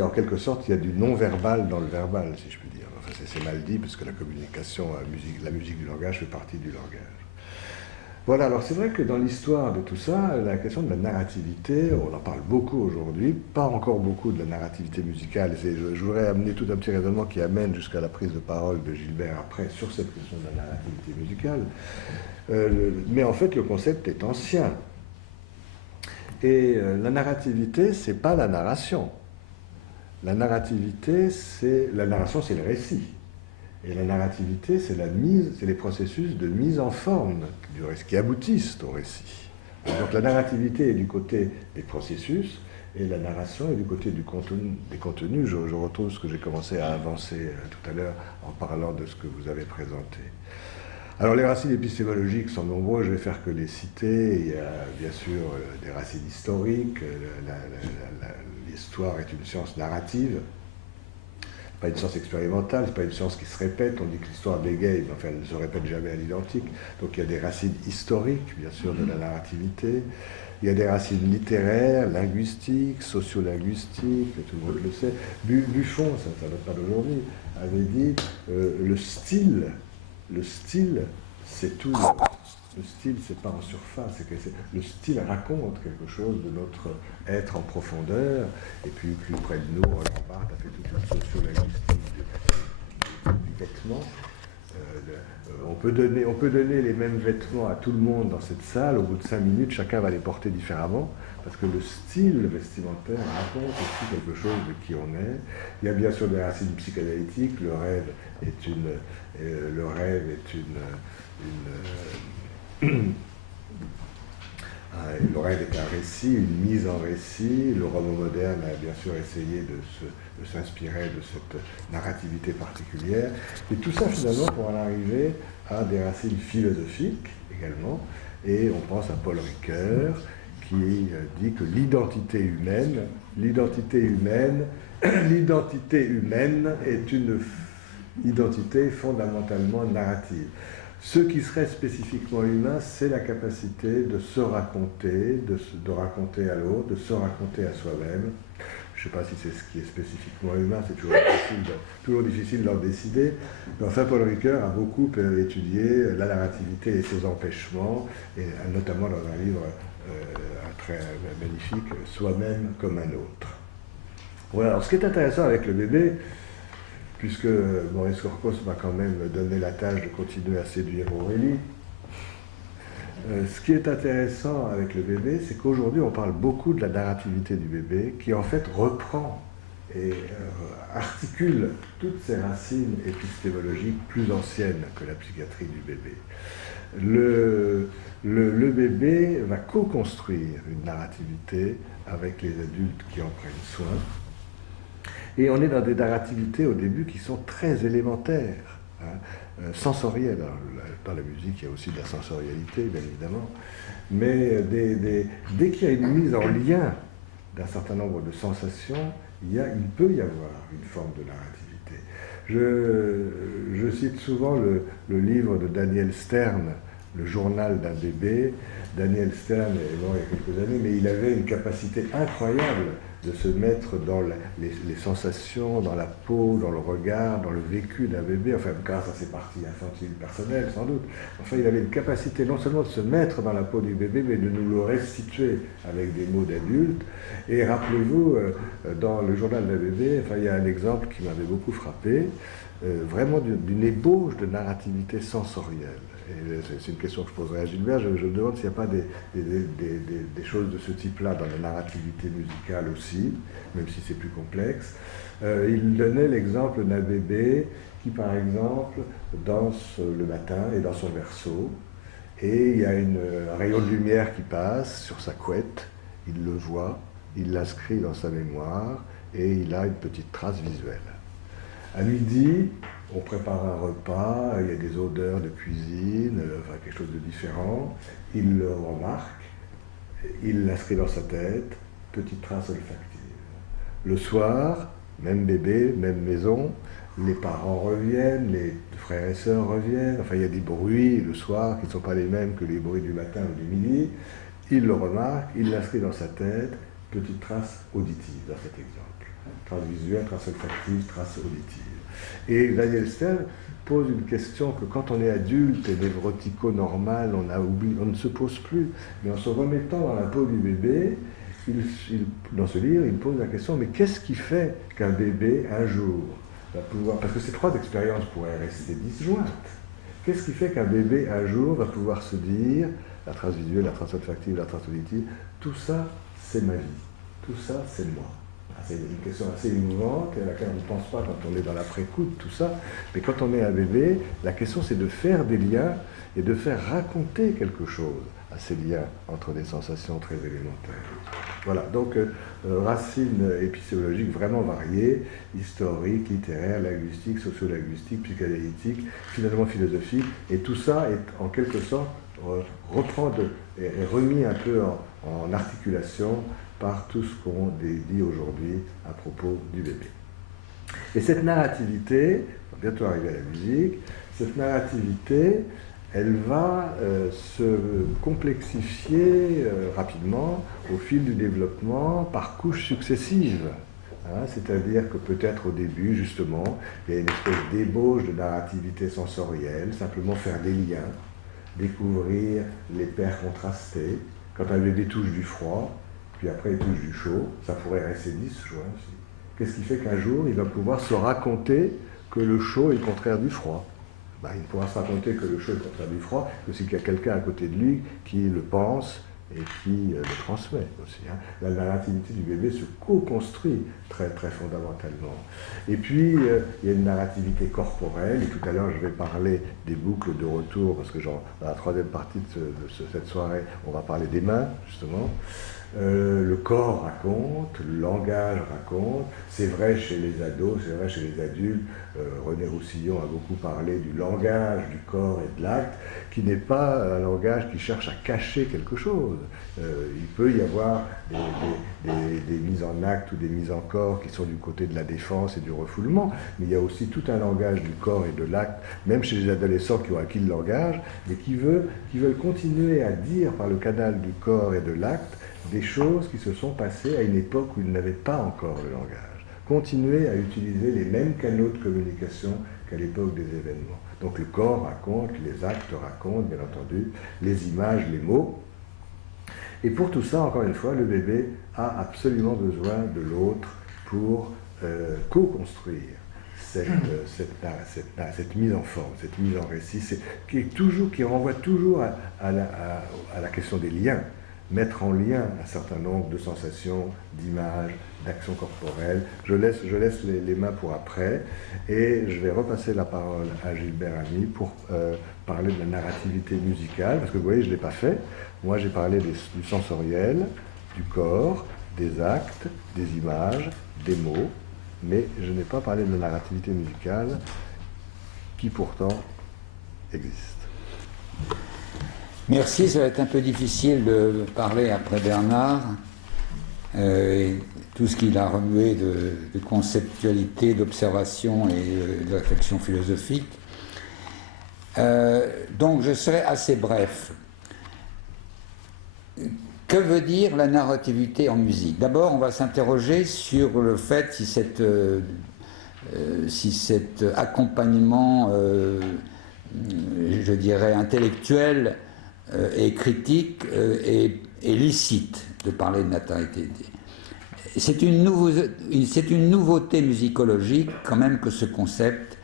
En quelque sorte, il y a du non-verbal dans le verbal, si je puis dire. Enfin, c'est mal dit, parce que la communication, la musique du langage fait partie du langage. Voilà, alors c'est vrai que dans l'histoire de tout ça, la question de la narrativité, on en parle beaucoup aujourd'hui, pas encore beaucoup de la narrativité musicale. Je voudrais amener tout un petit raisonnement qui amène jusqu'à la prise de parole de Gilbert après sur cette question de la narrativité musicale. Mais en fait, le concept est ancien. Et la narrativité, c'est pas la narration. La narration, c'est le récit. Et la narrativité, c'est les processus de mise en forme du récit, qui aboutissent au récit. Donc la narrativité est du côté des processus, et la narration est du côté des contenus. Je retrouve ce que j'ai commencé à avancer tout à l'heure en parlant de ce que vous avez présenté. Alors les racines épistémologiques sont nombreuses, je vais faire que les citer. Il y a bien sûr des racines historiques. L'histoire est une science narrative, pas une science expérimentale, c'est pas une science qui se répète. On dit que l'histoire bégaye, mais enfin elle ne se répète jamais à l'identique. Donc il y a des racines historiques, bien sûr, de la narrativité. Il y a des racines littéraires, linguistiques, sociolinguistiques, tout le monde le sait. Buffon, ça ne date pas d'aujourd'hui, avait dit le style, c'est tout. Le style, c'est pas en surface. Le style raconte quelque chose de notre être en profondeur. Et puis, plus près de nous, Roland Barthes a fait toute une sociolinguistique du vêtement. On peut donner les mêmes vêtements à tout le monde dans cette salle. Au bout de 5 minutes, chacun va les porter différemment. Parce que le style vestimentaire raconte aussi quelque chose de qui on est. Il y a bien sûr des racines psychanalytiques. Le rêve est le rêve est un récit, une mise en récit. Le roman moderne a bien sûr essayé de s'inspirer de cette narrativité particulière. Et tout ça, finalement, pour en arriver à des racines philosophiques également. Et on pense à Paul Ricoeur, qui dit que l'identité humaine est une identité fondamentalement narrative. Ce qui serait spécifiquement humain, c'est la capacité de se raconter, de raconter à l'autre, de se raconter à soi-même. Je ne sais pas si c'est ce qui est spécifiquement humain, c'est toujours difficile d'en décider. Mais enfin, Paul Ricoeur a beaucoup étudié la narrativité et ses empêchements, et notamment dans un livre très magnifique, Soi-même comme un autre. Voilà, alors ce qui est intéressant avec le bébé, puisque Maurice Corcos m'a quand même donné la tâche de continuer à séduire Aurélie. Ce qui est intéressant avec le bébé, c'est qu'aujourd'hui on parle beaucoup de la narrativité du bébé, qui en fait reprend et articule toutes ces racines épistémologiques plus anciennes que la psychiatrie du bébé. Le bébé va co-construire une narrativité avec les adultes qui en prennent soin. Et on est dans des narrativités au début qui sont très élémentaires, sensorielles. Dans la musique, il y a aussi de la sensorialité, bien évidemment. Mais dès qu'il y a une mise en lien d'un certain nombre de sensations, il peut y avoir une forme de narrativité. Je cite souvent le livre de Daniel Stern, Le journal d'un bébé. Daniel Stern est mort il y a quelques années, mais il avait une capacité incroyable de se mettre dans les sensations, dans la peau, dans le regard, dans le vécu d'un bébé, enfin grâce à ses parties infantiles personnelles sans doute. Enfin, il avait une capacité non seulement de se mettre dans la peau du bébé, mais de nous le restituer avec des mots d'adulte. Et rappelez-vous, dans le journal d'un bébé, enfin, il y a un exemple qui m'avait beaucoup frappé, vraiment d'une ébauche de narrativité sensorielle. Et c'est une question que je poserai à Gilbert. Je me demande s'il n'y a pas des choses de ce type-là dans la narrativité musicale aussi, même si c'est plus complexe. Il donnait l'exemple d'un bébé qui, par exemple, danse le matin et dans son berceau, et il y a un rayon de lumière qui passe sur sa couette, il le voit, il l'inscrit dans sa mémoire, et il a une petite trace visuelle. À midi, on prépare un repas, il y a des odeurs de cuisine, enfin quelque chose de différent. Il le remarque, il l'inscrit dans sa tête, petite trace olfactive. Le soir, même bébé, même maison, les parents reviennent, les frères et sœurs reviennent, enfin il y a des bruits le soir qui ne sont pas les mêmes que les bruits du matin ou du midi. Il le remarque, il l'inscrit dans sa tête, petite trace auditive dans cet exemple. Trace visuelle, trace olfactive, trace auditive. Et Daniel Stern pose une question que quand on est adulte et névrotico-normal, on ne se pose plus. Mais en se remettant dans la peau du bébé, dans ce livre, il pose la question, mais qu'est-ce qui fait qu'un bébé, un jour, va pouvoir... Parce que ces trois expériences pourraient rester disjointes. Qu'est-ce qui fait qu'un bébé, un jour, va pouvoir se dire, la trace visuelle, la trace olfactive, la trace auditive, tout ça, c'est ma vie. Tout ça, c'est moi. C'est une question assez émouvante et à laquelle on ne pense pas quand on est dans l'après-coup de tout ça. Mais quand on est un bébé, la question c'est de faire des liens et de faire raconter quelque chose à ces liens entre des sensations très élémentaires. Voilà, donc racines épistémologiques vraiment variées, historiques, littéraires, linguistiques, sociolinguistiques, psychanalytiques, finalement philosophiques, et tout ça est en quelque sorte est remis un peu en articulation par tout ce qu'on dit aujourd'hui à propos du bébé. Et cette narrativité, on va bientôt arriver à la musique, cette narrativité, elle va se complexifier rapidement au fil du développement par couches successives. Hein, c'est-à-dire que peut-être au début, justement, il y a une espèce d'ébauche de narrativité sensorielle, simplement faire des liens, découvrir les paires contrastées. Quand un bébé touche du froid, puis après il touche du chaud, ça pourrait rester 10 jours aussi. Qu'est-ce qui fait qu'un jour, il va pouvoir se raconter que le chaud est le contraire du froid? Ben, il ne pourra se raconter que le chaud est le contraire du froid que s'il y a quelqu'un à côté de lui qui le pense et qui le transmet aussi. Hein. La narrativité du bébé se co-construit très, très fondamentalement. Et puis, il y a une narrativité corporelle, et tout à l'heure, je vais parler des boucles de retour, parce que dans la troisième partie de cette soirée, on va parler des mains, justement. Le corps raconte, le langage raconte, c'est vrai chez les ados, c'est vrai chez les adultes. René Roussillon a beaucoup parlé du langage du corps et de l'acte, qui n'est pas un langage qui cherche à cacher quelque chose. Il peut y avoir des mises en acte ou des mises en corps qui sont du côté de la défense et du refoulement, mais il y a aussi tout un langage du corps et de l'acte, même chez les adolescents qui ont acquis le langage, mais qui veulent continuer à dire par le canal du corps et de l'acte des choses qui se sont passées à une époque où ils n'avaient pas encore le langage. Continuer à utiliser les mêmes canaux de communication qu'à l'époque des événements. Donc le corps raconte, les actes racontent, bien entendu, les images, les mots. Et pour tout ça, encore une fois, le bébé a absolument besoin de l'autre pour co-construire cette mise en forme, cette mise en récit, qui renvoie toujours à la question des liens. Mettre en lien un certain nombre de sensations, d'images, d'actions corporelles. Je laisse les mains pour après, et je vais repasser la parole à Gilbert Ami pour parler de la narrativité musicale, parce que vous voyez, je ne l'ai pas fait. Moi, j'ai parlé du sensoriel, du corps, des actes, des images, des mots, mais je n'ai pas parlé de la narrativité musicale, qui pourtant existe. Merci, ça va être un peu difficile de parler après Bernard, et tout ce qu'il a remué de conceptualité, d'observation et de réflexion philosophique. Donc je serai assez bref. Que veut dire la narrativité en musique? D'abord, on va s'interroger sur le fait si cet accompagnement, je dirais, intellectuel et critique est licite de parler de natalité. C'est une nouveauté musicologique quand même que ce concept,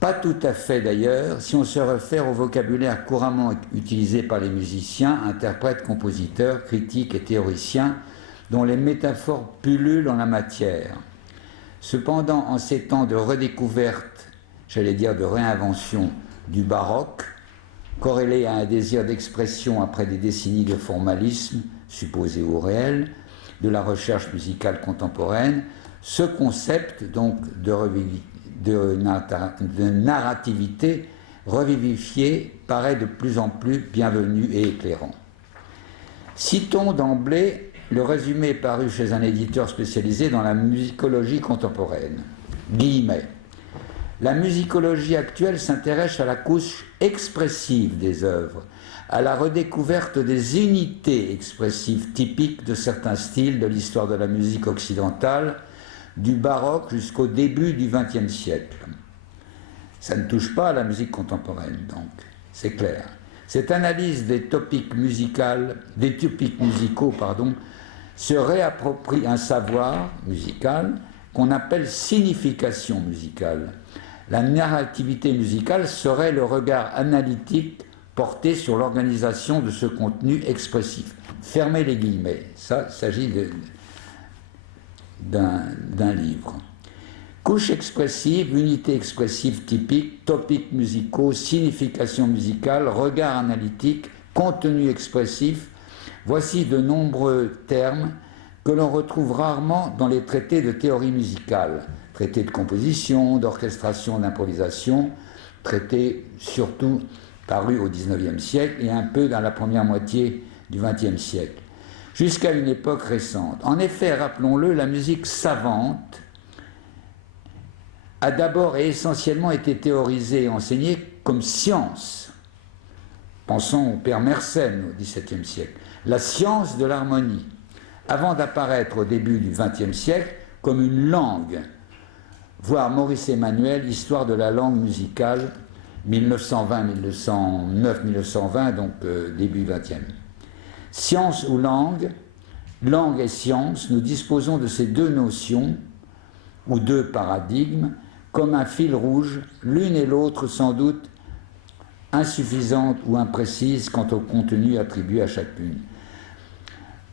pas tout à fait d'ailleurs si on se réfère au vocabulaire couramment utilisé par les musiciens, interprètes, compositeurs, critiques et théoriciens dont les métaphores pullulent en la matière. Cependant, en ces temps de redécouverte, j'allais dire de réinvention du baroque, corrélé à un désir d'expression après des décennies de formalisme, supposé ou réel, de la recherche musicale contemporaine, ce concept donc de narrativité revivifiée paraît de plus en plus bienvenu et éclairant. Citons d'emblée le résumé paru chez un éditeur spécialisé dans la musicologie contemporaine. Guillemets. La musicologie actuelle s'intéresse à la couche expressive des œuvres, à la redécouverte des unités expressives typiques de certains styles de l'histoire de la musique occidentale, du baroque jusqu'au début du XXe siècle. Ça ne touche pas à la musique contemporaine, donc, c'est clair. Cette analyse des topics musicaux, se réapproprie un savoir musical qu'on appelle signification musicale. La narrativité musicale serait le regard analytique porté sur l'organisation de ce contenu expressif. Fermez les guillemets, ça, il s'agit d'un livre. Couche expressive, unité expressive typique, topics musicaux, signification musicale, regard analytique, contenu expressif, Voici de nombreux termes que l'on retrouve rarement dans les traités de théorie musicale, traités de composition, d'orchestration, d'improvisation, traités surtout parus au XIXe siècle et un peu dans la première moitié du XXe siècle, jusqu'à une époque récente. En effet, rappelons-le, la musique savante a d'abord et essentiellement été théorisée et enseignée comme science. Pensons au père Mersenne au XVIIe siècle, la science de l'harmonie, avant d'apparaître au début du XXe siècle comme une langue, voir Maurice Emmanuel, Histoire de la langue musicale, 1920, 1909, 1920, donc début XXe. Science ou langue, langue et science, nous disposons de ces deux notions, ou deux paradigmes, comme un fil rouge, l'une et l'autre sans doute insuffisantes ou imprécises quant au contenu attribué à chacune.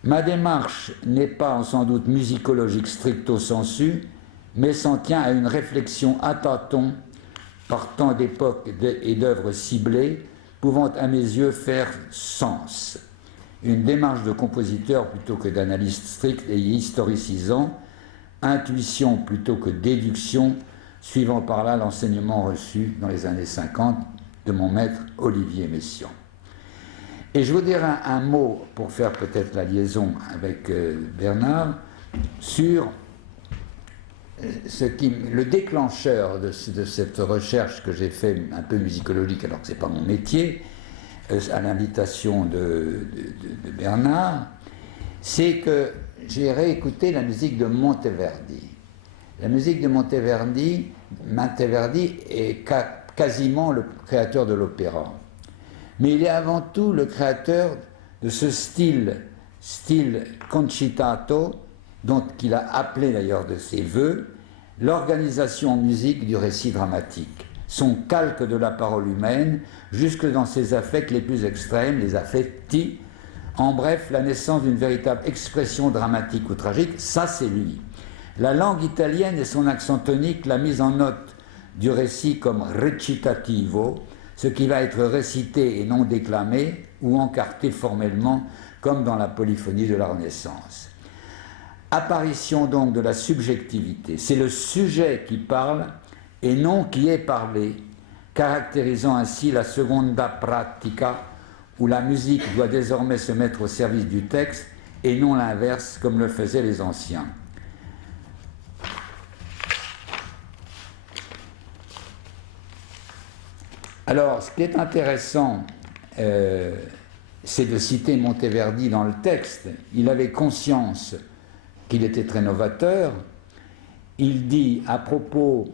Ma démarche n'est pas sans doute musicologique stricto sensu, mais s'en tient à une réflexion à tâtons, partant d'époques et d'œuvres ciblées, pouvant à mes yeux faire sens. Une démarche de compositeur plutôt que d'analyste strict et historicisant, intuition plutôt que déduction, suivant par là l'enseignement reçu dans les années 50 de mon maître Olivier Messiaen. Et je vous dirai un mot, pour faire peut-être la liaison avec Bernard, sur le déclencheur de cette recherche que j'ai fait un peu musicologique, alors que ce n'est pas mon métier, à l'invitation de Bernard, c'est que j'ai réécouté la musique de Monteverdi. La musique de Monteverdi est quasiment le créateur de l'opéra. Mais il est avant tout le créateur de ce style concitato, dont il a appelé d'ailleurs de ses voeux l'organisation en musique du récit dramatique, son calque de la parole humaine, jusque dans ses affects les plus extrêmes, les affetti, en bref, la naissance d'une véritable expression dramatique ou tragique, ça c'est lui. La langue italienne et son accent tonique, la mise en note du récit comme recitativo, ce qui va être récité et non déclamé, ou encarté formellement, comme dans la polyphonie de la Renaissance. Apparition donc de la subjectivité, c'est le sujet qui parle et non qui est parlé, caractérisant ainsi la seconda pratica, où la musique doit désormais se mettre au service du texte et non l'inverse comme le faisaient les anciens. Alors, ce qui est intéressant, c'est de citer Monteverdi dans le texte. Il avait conscience qu'il était très novateur. Il dit à propos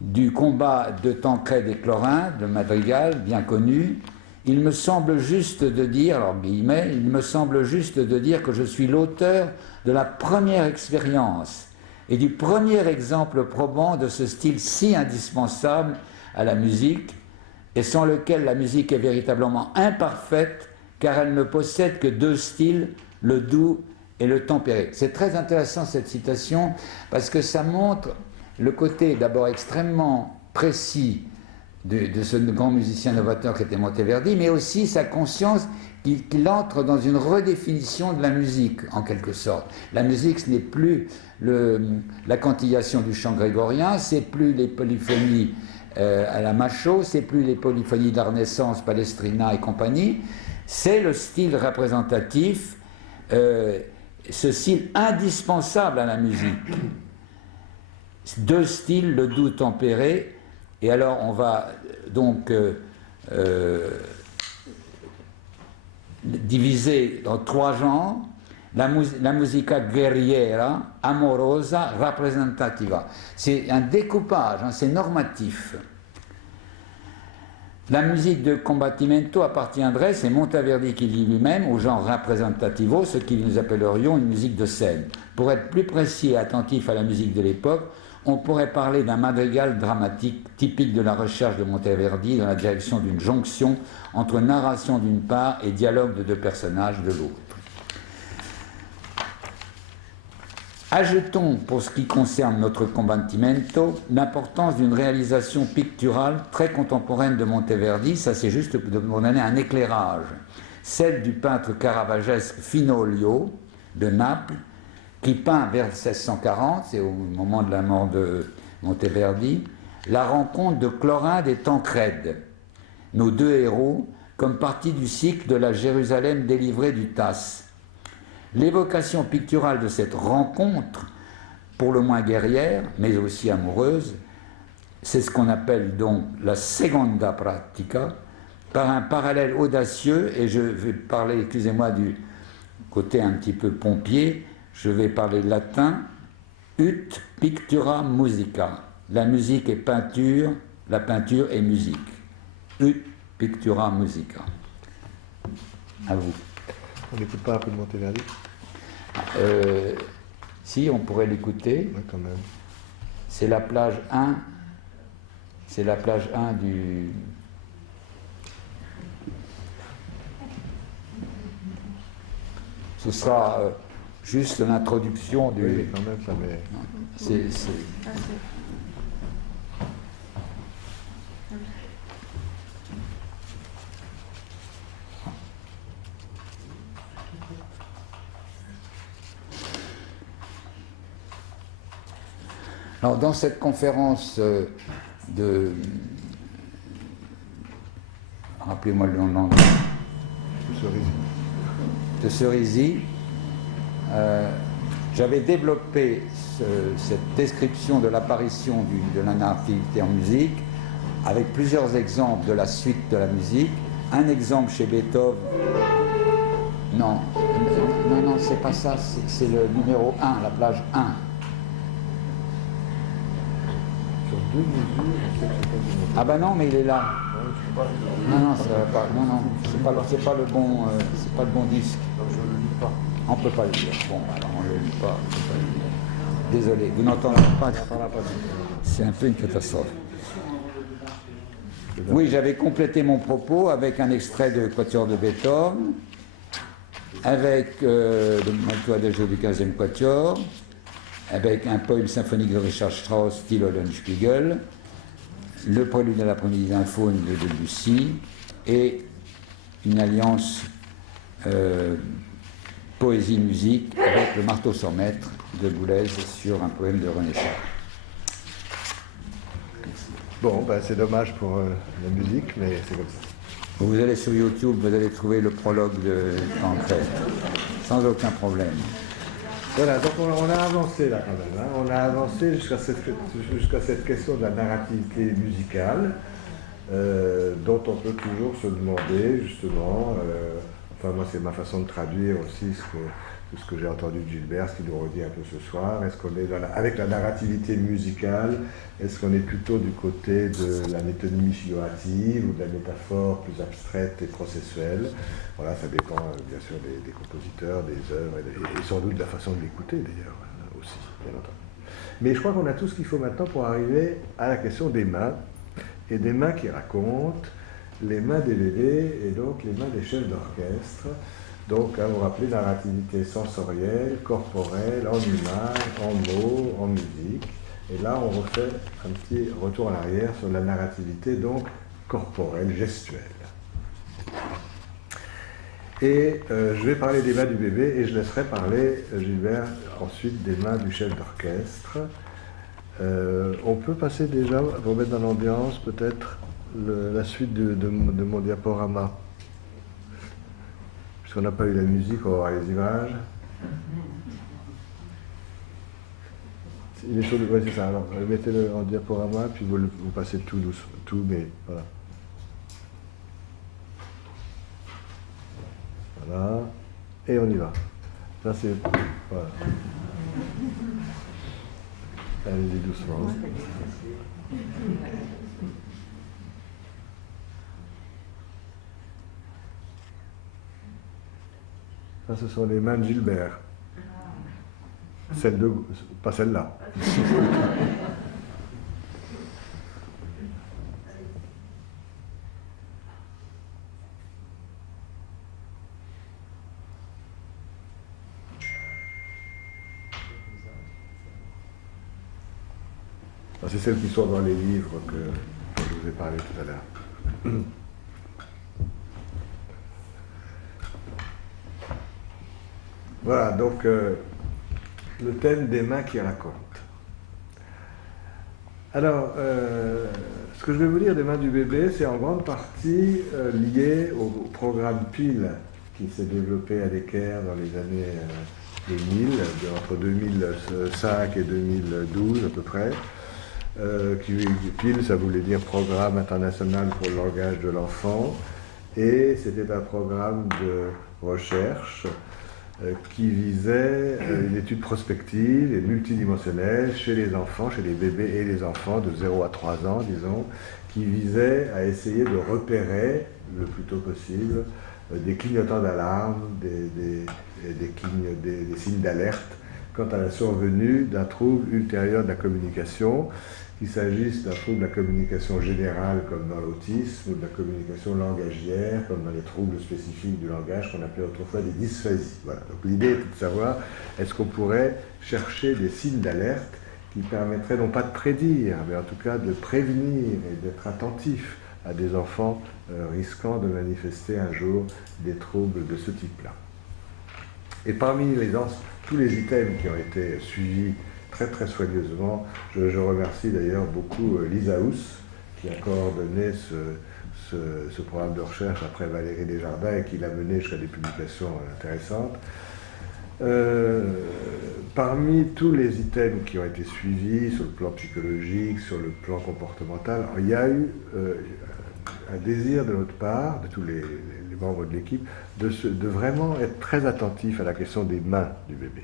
du combat de Tancrède et Clorin, de Madrigal, bien connu, il me semble juste de dire, alors guillemets, il me semble juste de dire que je suis l'auteur de la première expérience et du premier exemple probant de ce style si indispensable à la musique, et sans lequel la musique est véritablement imparfaite, car elle ne possède que deux styles, le doux et le tempéré. C'est très intéressant cette citation, parce que ça montre le côté d'abord extrêmement précis de ce grand musicien novateur qui était Monteverdi, mais aussi sa conscience qu'il entre dans une redéfinition de la musique, en quelque sorte. La musique, ce n'est plus la quantillation du chant grégorien, c'est plus les polyphonies à la Machaut, c'est plus les polyphonies de la Renaissance, Palestrina et compagnie, c'est le style représentatif, ce style indispensable à la musique. Deux styles, le doux tempéré, et alors on va donc diviser dans trois genres: la musica guerriera, amorosa, rappresentativa. C'est un découpage, hein, c'est normatif. La musique de combattimento appartiendrait, c'est Monteverdi qui dit lui-même, au genre rappresentativo, ce que nous appellerions une musique de scène. Pour être plus précis et attentif à la musique de l'époque, on pourrait parler d'un madrigal dramatique typique de la recherche de Monteverdi dans la direction d'une jonction entre narration d'une part et dialogue de deux personnages de l'autre. Ajoutons, pour ce qui concerne notre combattimento, l'importance d'une réalisation picturale très contemporaine de Monteverdi, ça c'est juste pour donner un éclairage. celle du peintre caravagesque Finoglio de Naples, qui peint vers 1640, c'est au moment de la mort de Monteverdi, la rencontre de Chlorinde et Tancrède, nos deux héros, comme partie du cycle de la Jérusalem délivrée du Tasse. L'évocation picturale de cette rencontre, pour le moins guerrière, mais aussi amoureuse, c'est ce qu'on appelle donc la seconda pratica, par un parallèle audacieux, et je vais parler, excusez-moi, du côté un petit peu pompier, je vais parler latin, ut pictura musica. La musique est peinture, la peinture est musique. Ut pictura musica. À vous. On n'écoute pas un peu de Monteverdi? Si, on pourrait l'écouter. Oui, quand même. C'est la plage 1. C'est la plage 1 du... Ce sera juste l'introduction du... Oui, quand même, ça met... C'est... Alors, dans cette conférence de... Rappelez-moi le nom de Cerisy, j'avais développé cette description de l'apparition de la narrativité en musique avec plusieurs exemples de la suite de la musique. Un exemple chez Beethoven. Non, c'est pas ça, c'est le numéro 1, la plage 1. Sur 2 mesures, on sait que c'est pas du Monteverdi. Ah bah non, mais il est là. Ouais, je sais pas. Non, ça va pas. Non, c'est pas le bon disque. Non, je ne le lis pas. On peut pas le lire. Bon, alors on le lit pas. On peut pas le lire. Désolé, vous n'entendez pas. C'est un peu une catastrophe. Oui, j'avais complété mon propos avec un extrait de Quatuor de Beethoven, avec le Malto Adagio du 15e Quatuor, avec un poème symphonique de Richard Strauss, style Eulenspiegel, le prélude à l'après-midi d'un faune de Debussy, et une alliance poésie-musique avec le marteau sans maître de Boulez sur un poème de René Char. Bon, ben, c'est dommage pour la musique, mais c'est comme ça. Vous allez sur YouTube, vous allez trouver le prologue de Tancrède, sans aucun problème. Voilà, donc on a avancé là quand même. Hein. On a avancé jusqu'à cette question de la narrativité musicale, dont on peut toujours se demander, justement, enfin moi c'est ma façon de traduire aussi tout ce que j'ai entendu de Gilbert, ce qu'il nous redit un peu ce soir. Est-ce qu'on est avec la narrativité musicale, est-ce qu'on est plutôt du côté de la métonymie figurative ou de la métaphore plus abstraite et processuelle? Voilà, ça dépend bien sûr des compositeurs, des œuvres et sans doute de la façon de l'écouter d'ailleurs aussi, bien entendu. Mais je crois qu'on a tout ce qu'il faut maintenant pour arriver à la question des mains, et des mains qui racontent, les mains des bébés et donc les mains des chefs d'orchestre. Donc, hein, vous vous rappelez, narrativité sensorielle, corporelle, en images, en mots, en musique. Et là, on refait un petit retour en arrière sur la narrativité, donc corporelle, gestuelle. Et je vais parler des mains du bébé et je laisserai parler, Gilbert, ensuite des mains du chef d'orchestre. On peut passer déjà, pour mettre dans l'ambiance, peut-être la suite de mon diaporama. Puisqu'on n'a pas eu la musique, on va voir les images. Il est chaud, ouais, c'est ça. Alors, mettez-le en diaporama, puis vous passez tout doucement, tout, mais voilà. Voilà. Et on y va. Ça, c'est... Voilà. Allez-y doucement. Ça, ce sont les mains de Gilbert. Pas celle-là. C'est celles qui sont dans les livres que je vous ai parlé tout à l'heure. Voilà, donc le thème des mains qui racontent. Alors, ce que je vais vous dire des mains du bébé, c'est en grande partie lié au programme PIL qui s'est développé à l'Équerre dans les années 2000, entre 2005 et 2012 à peu près. PIL, ça voulait dire Programme international pour le langage de l'enfant, et c'était un programme de recherche qui visait une étude prospective et multidimensionnelle chez les enfants, chez les bébés et les enfants de 0 à 3 ans, disons, qui visait à essayer de repérer le plus tôt possible des clignotants d'alarme, des signes d'alerte quant à la survenue d'un trouble ultérieur de la communication, qu'il s'agisse d'un trouble de la communication générale comme dans l'autisme, ou de la communication langagière comme dans les troubles spécifiques du langage qu'on appelait autrefois des dysphasies. Voilà. Donc l'idée était de savoir, est-ce qu'on pourrait chercher des signes d'alerte qui permettraient non pas de prédire, mais en tout cas de prévenir et d'être attentif à des enfants risquant de manifester un jour des troubles de ce type-là. Et parmi tous les items qui ont été suivis très très soigneusement, je remercie d'ailleurs beaucoup Lisa Housse qui a coordonné ce programme de recherche après Valérie Desjardins et qui l'a mené jusqu'à des publications intéressantes. Parmi tous les items qui ont été suivis sur le plan psychologique, sur le plan comportemental, il y a eu un désir de notre part, de tous les membres de l'équipe, de vraiment être très attentif à la question des mains du bébé.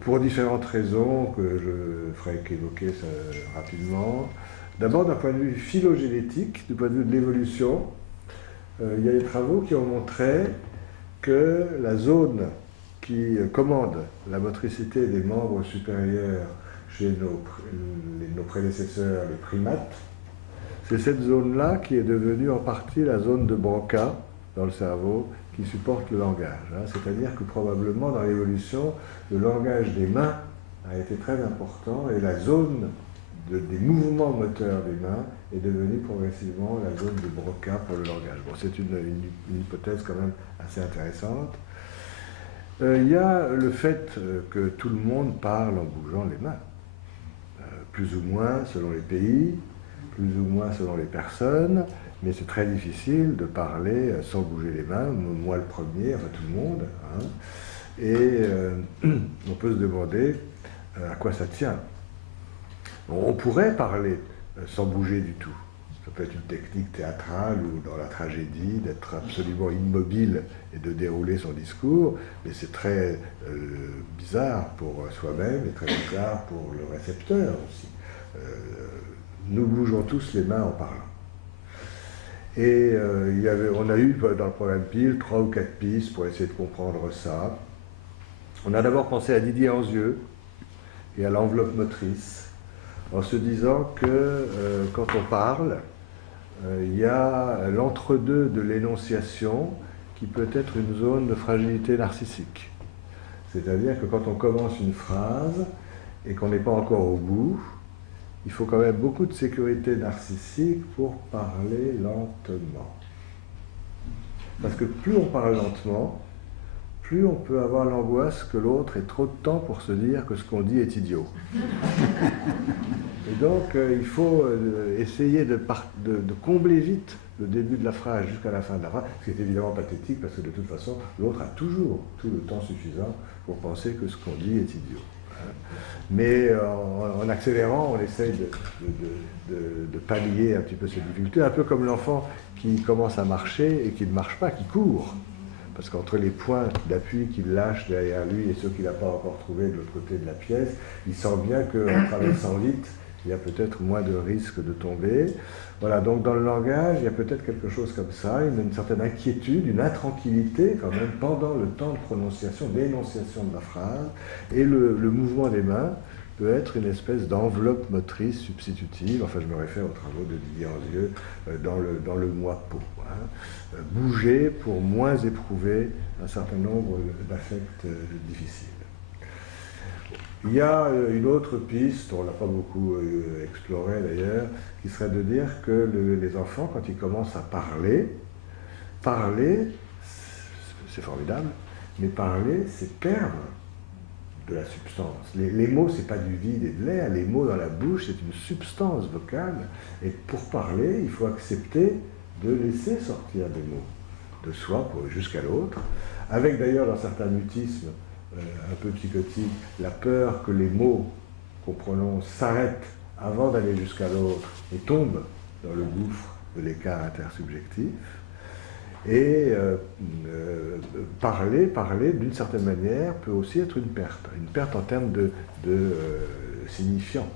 Pour différentes raisons que je ferai qu'évoquer rapidement. D'abord, d'un point de vue phylogénétique, du point de vue de l'évolution, il y a des travaux qui ont montré que la zone qui commande la motricité des membres supérieurs chez nos prédécesseurs, les primates, c'est cette zone-là qui est devenue en partie la zone de Broca dans le cerveau qui supporte le langage. C'est-à-dire que probablement dans l'évolution, le langage des mains a été très important et la zone des mouvements moteurs des mains est devenue progressivement la zone de Broca pour le langage. Bon, c'est une hypothèse quand même assez intéressante. Il y a le fait que tout le monde parle en bougeant les mains, plus ou moins selon les pays, plus ou moins selon les personnes, mais c'est très difficile de parler sans bouger les mains, moi le premier, enfin tout le monde. Hein. Et on peut se demander à quoi ça tient. On pourrait parler sans bouger du tout. Ça peut être une technique théâtrale ou dans la tragédie d'être absolument immobile et de dérouler son discours, mais c'est très bizarre pour soi-même et très bizarre pour le récepteur aussi. Nous bougeons tous les mains en parlant. Et on a eu dans le programme PIL 3 ou 4 pistes pour essayer de comprendre ça. On a d'abord pensé à Didier Anzieux et à l'enveloppe motrice, en se disant que quand on parle, il y a l'entre-deux de l'énonciation qui peut être une zone de fragilité narcissique. C'est-à-dire que quand on commence une phrase et qu'on n'est pas encore au bout, il faut quand même beaucoup de sécurité narcissique pour parler lentement. Parce que plus on parle lentement, plus on peut avoir l'angoisse que l'autre ait trop de temps pour se dire que ce qu'on dit est idiot. Et donc, il faut essayer de combler vite le début de la phrase jusqu'à la fin de la phrase, ce qui est évidemment pathétique parce que de toute façon, l'autre a toujours tout le temps suffisant pour penser que ce qu'on dit est idiot. Mais en accélérant, on essaye de pallier un petit peu cette difficulté, un peu comme l'enfant qui commence à marcher et qui ne marche pas, qui court. Parce qu'entre les points d'appui qu'il lâche derrière lui et ceux qu'il n'a pas encore trouvés de l'autre côté de la pièce, il sent bien qu'en traversant vite, il y a peut-être moins de risques de tomber. Voilà, donc dans le langage, il y a peut-être quelque chose comme ça, une certaine inquiétude, une intranquillité quand même pendant le temps de prononciation, d'énonciation de la phrase, et le mouvement des mains peut être une espèce d'enveloppe motrice substitutive, enfin je me réfère aux travaux de Didier Anzieux dans le moi-peau. Hein. Bouger pour moins éprouver un certain nombre d'affects difficiles. Il y a une autre piste, on ne l'a pas beaucoup explorée d'ailleurs, qui serait de dire que les enfants, quand ils commencent à parler, c'est formidable, Mais parler, c'est perdre de la substance. Les mots, c'est pas du vide et de l'air. Les mots dans la bouche, c'est une substance vocale. Et pour parler, il faut accepter de laisser sortir des mots de soi jusqu'à l'autre. Avec d'ailleurs, dans certains mutismes un peu psychotiques, la peur que les mots qu'on prononce s'arrêtent avant d'aller jusqu'à l'autre et tombent dans le gouffre de l'écart intersubjectif. Et parler, d'une certaine manière, peut aussi être une perte en termes de signifiant,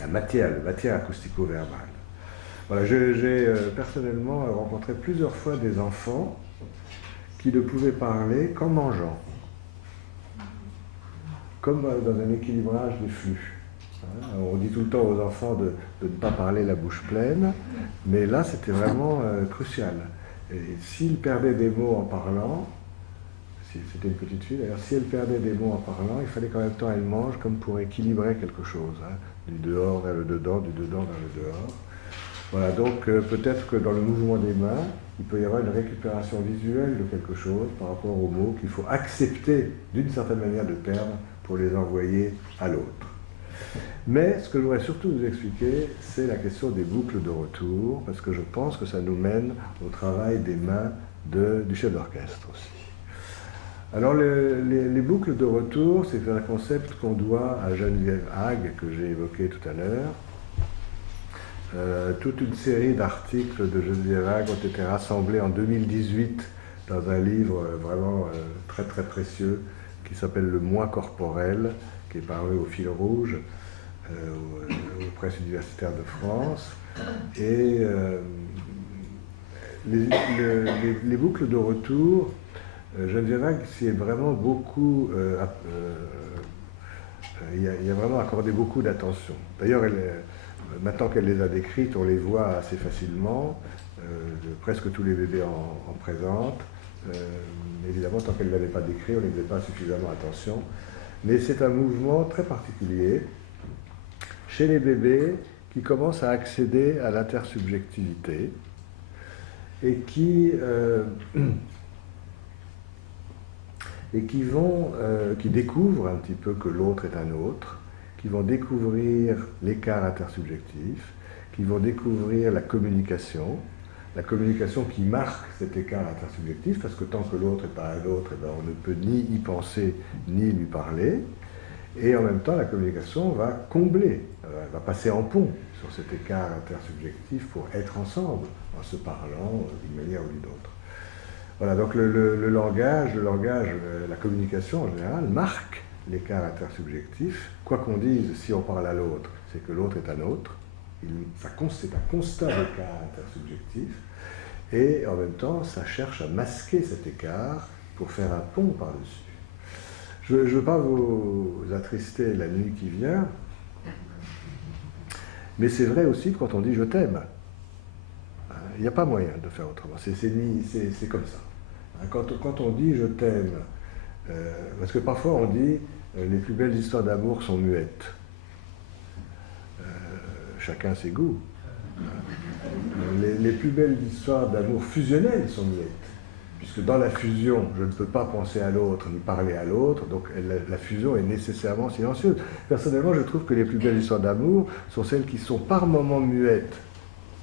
la matière acoustico-verbale. Voilà, j'ai personnellement rencontré plusieurs fois des enfants qui ne pouvaient parler qu'en mangeant, comme dans un équilibrage des flux. On dit tout le temps aux enfants de ne pas parler la bouche pleine, mais là c'était vraiment crucial. Et s'ils perdaient des mots en parlant, c'était une petite fille d'ailleurs, si elle perdait des mots en parlant, il fallait qu'en même temps elle mange comme pour équilibrer quelque chose, du dehors vers le dedans, du dedans vers le dehors. Voilà, donc peut-être que dans le mouvement des mains, il peut y avoir une récupération visuelle de quelque chose par rapport aux mots qu'il faut accepter d'une certaine manière de perdre pour les envoyer à l'autre. Mais ce que je voudrais surtout vous expliquer, c'est la question des boucles de retour, parce que je pense que ça nous mène au travail des mains du chef d'orchestre aussi. Alors les boucles de retour, c'est un concept qu'on doit à Geneviève Hague, que j'ai évoqué tout à l'heure. Toute une série d'articles de Geneviève Hague ont été rassemblés en 2018 dans un livre vraiment très très précieux qui s'appelle Le Moi corporel, qui est paru au Fil Rouge, aux presses universitaires de France. Et les boucles de retour, Geneviève Hague s'y est vraiment beaucoup... il y a vraiment accordé beaucoup d'attention. D'ailleurs, maintenant qu'elle les a décrites, on les voit assez facilement. Presque tous les bébés en présentent. Évidemment, tant qu'elle ne l'avait pas décrit, on n'y faisait pas suffisamment attention. Mais c'est un mouvement très particulier chez les bébés qui commencent à accéder à l'intersubjectivité et qui découvrent un petit peu que l'autre est un autre, qui vont découvrir l'écart intersubjectif, qui vont découvrir la communication qui marque cet écart intersubjectif, parce que tant que l'autre n'est pas un autre, eh bien, on ne peut ni y penser, ni lui parler, et en même temps, la communication va combler, va passer en pont sur cet écart intersubjectif pour être ensemble, en se parlant d'une manière ou d'une autre. Voilà, donc le langage, la communication en général, marque l'écart intersubjectif. Quoi qu'on dise, si on parle à l'autre, c'est que l'autre est un autre. C'est un constat d'écart intersubjectif. Et en même temps, ça cherche à masquer cet écart pour faire un pont par-dessus. Je ne veux pas vous attrister la nuit qui vient, mais c'est vrai aussi quand on dit « je t'aime ». Il n'y a pas moyen de faire autrement, c'est comme ça. Quand on dit « je t'aime », parce que parfois on dit « les plus belles histoires d'amour sont muettes ». Chacun ses goûts. Les plus belles histoires d'amour fusionnelles sont muettes, puisque dans la fusion, je ne peux pas penser à l'autre ni parler à l'autre, donc la fusion est nécessairement silencieuse. Personnellement, je trouve que les plus belles histoires d'amour sont celles qui sont par moments muettes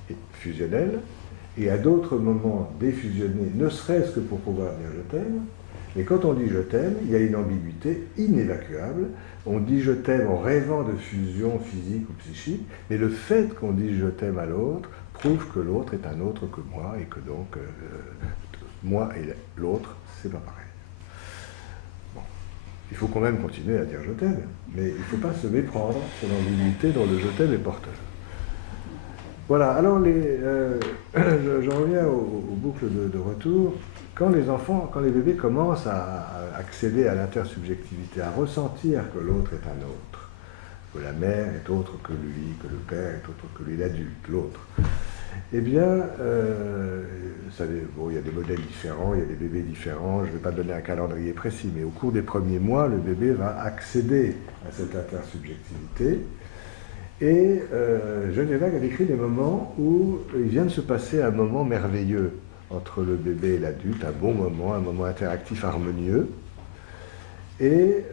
et fusionnelles, et à d'autres moments défusionnées, ne serait-ce que pour pouvoir dire je t'aime. Mais quand on dit je t'aime, il y a une ambiguïté inévacuable. On dit je t'aime en rêvant de fusion physique ou psychique, mais le fait qu'on dise je t'aime à l'autre prouve que l'autre est un autre que moi, et que donc moi et l'autre, c'est pas pareil. Bon. Il faut quand même continuer à dire je t'aime, mais il ne faut pas se méprendre sur l'ambiguïté dont le je t'aime est porteur. Voilà, alors je reviens aux boucles de retour. Quand les bébés commencent à accéder à l'intersubjectivité, à ressentir que l'autre est un autre, que la mère est autre que lui, que le père est autre que lui, l'adulte, l'autre, eh bien, il y a des modèles différents, il y a des bébés différents, je ne vais pas donner un calendrier précis, mais au cours des premiers mois, le bébé va accéder à cette intersubjectivité. Et Geneviève Hague a décrit des moments où il vient de se passer un moment merveilleux entre le bébé et l'adulte, un bon moment, un moment interactif harmonieux. Et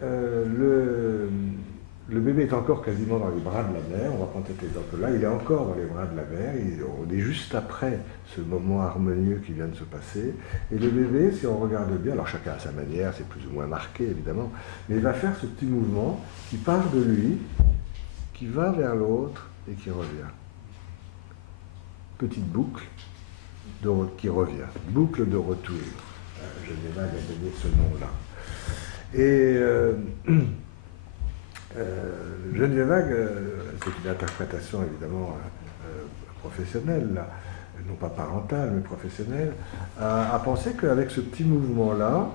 le bébé est encore quasiment dans les bras de la mère, on va prendre cet exemple-là, il est encore dans les bras de la mère, on est juste après ce moment harmonieux qui vient de se passer, et le bébé, si on regarde bien, alors chacun à sa manière, c'est plus ou moins marqué évidemment, mais il va faire ce petit mouvement qui part de lui, qui va vers l'autre et qui revient. Petite boucle qui revient, boucle de retour. Geneva a donné ce nom-là. Et Geneviève, c'est une interprétation évidemment professionnelle, là, non pas parentale, mais professionnelle, a pensé qu'avec ce petit mouvement-là,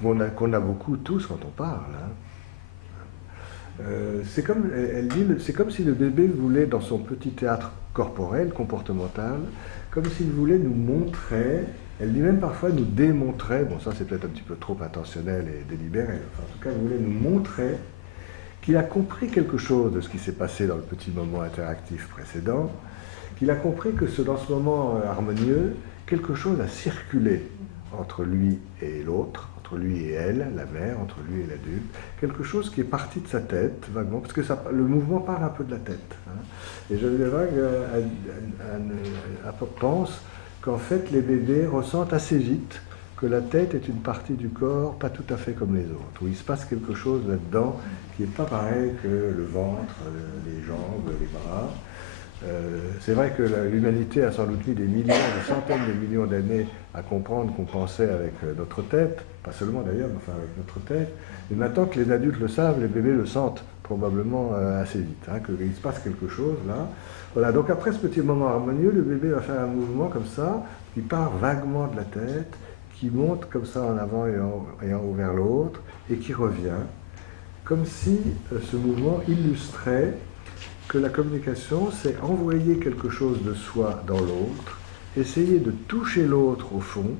qu'on a beaucoup tous quand on parle, hein, c'est comme, elle dit, c'est comme si le bébé voulait, dans son petit théâtre corporel, comportemental, comme s'il voulait nous montrer. Elle dit même parfois nous démontrer, bon ça c'est peut-être un petit peu trop intentionnel et délibéré, enfin, en tout cas elle voulait nous montrer qu'il a compris quelque chose de ce qui s'est passé dans le petit moment interactif précédent, qu'il a compris que dans ce moment harmonieux, quelque chose a circulé entre lui et l'autre, entre lui et elle, la mère, entre lui et l'adulte, quelque chose qui est parti de sa tête, vaguement, parce que le mouvement part un peu de la tête. Hein. Et Geneviève pense qu'en fait les bébés ressentent assez vite que la tête est une partie du corps pas tout à fait comme les autres, où il se passe quelque chose là-dedans qui n'est pas pareil que le ventre, les jambes, les bras. C'est vrai que l'humanité a sans doute mis des millions, des centaines de millions d'années à comprendre qu'on pensait avec notre tête, pas seulement d'ailleurs, mais enfin avec notre tête. Et maintenant que les adultes le savent, les bébés le sentent probablement assez vite, hein, qu'il se passe quelque chose là. Voilà, donc après ce petit moment harmonieux, le bébé va faire un mouvement comme ça, qui part vaguement de la tête, qui monte comme ça en avant et en haut vers l'autre, et qui revient, comme si ce mouvement illustrait que la communication, c'est envoyer quelque chose de soi dans l'autre, essayer de toucher l'autre au fond,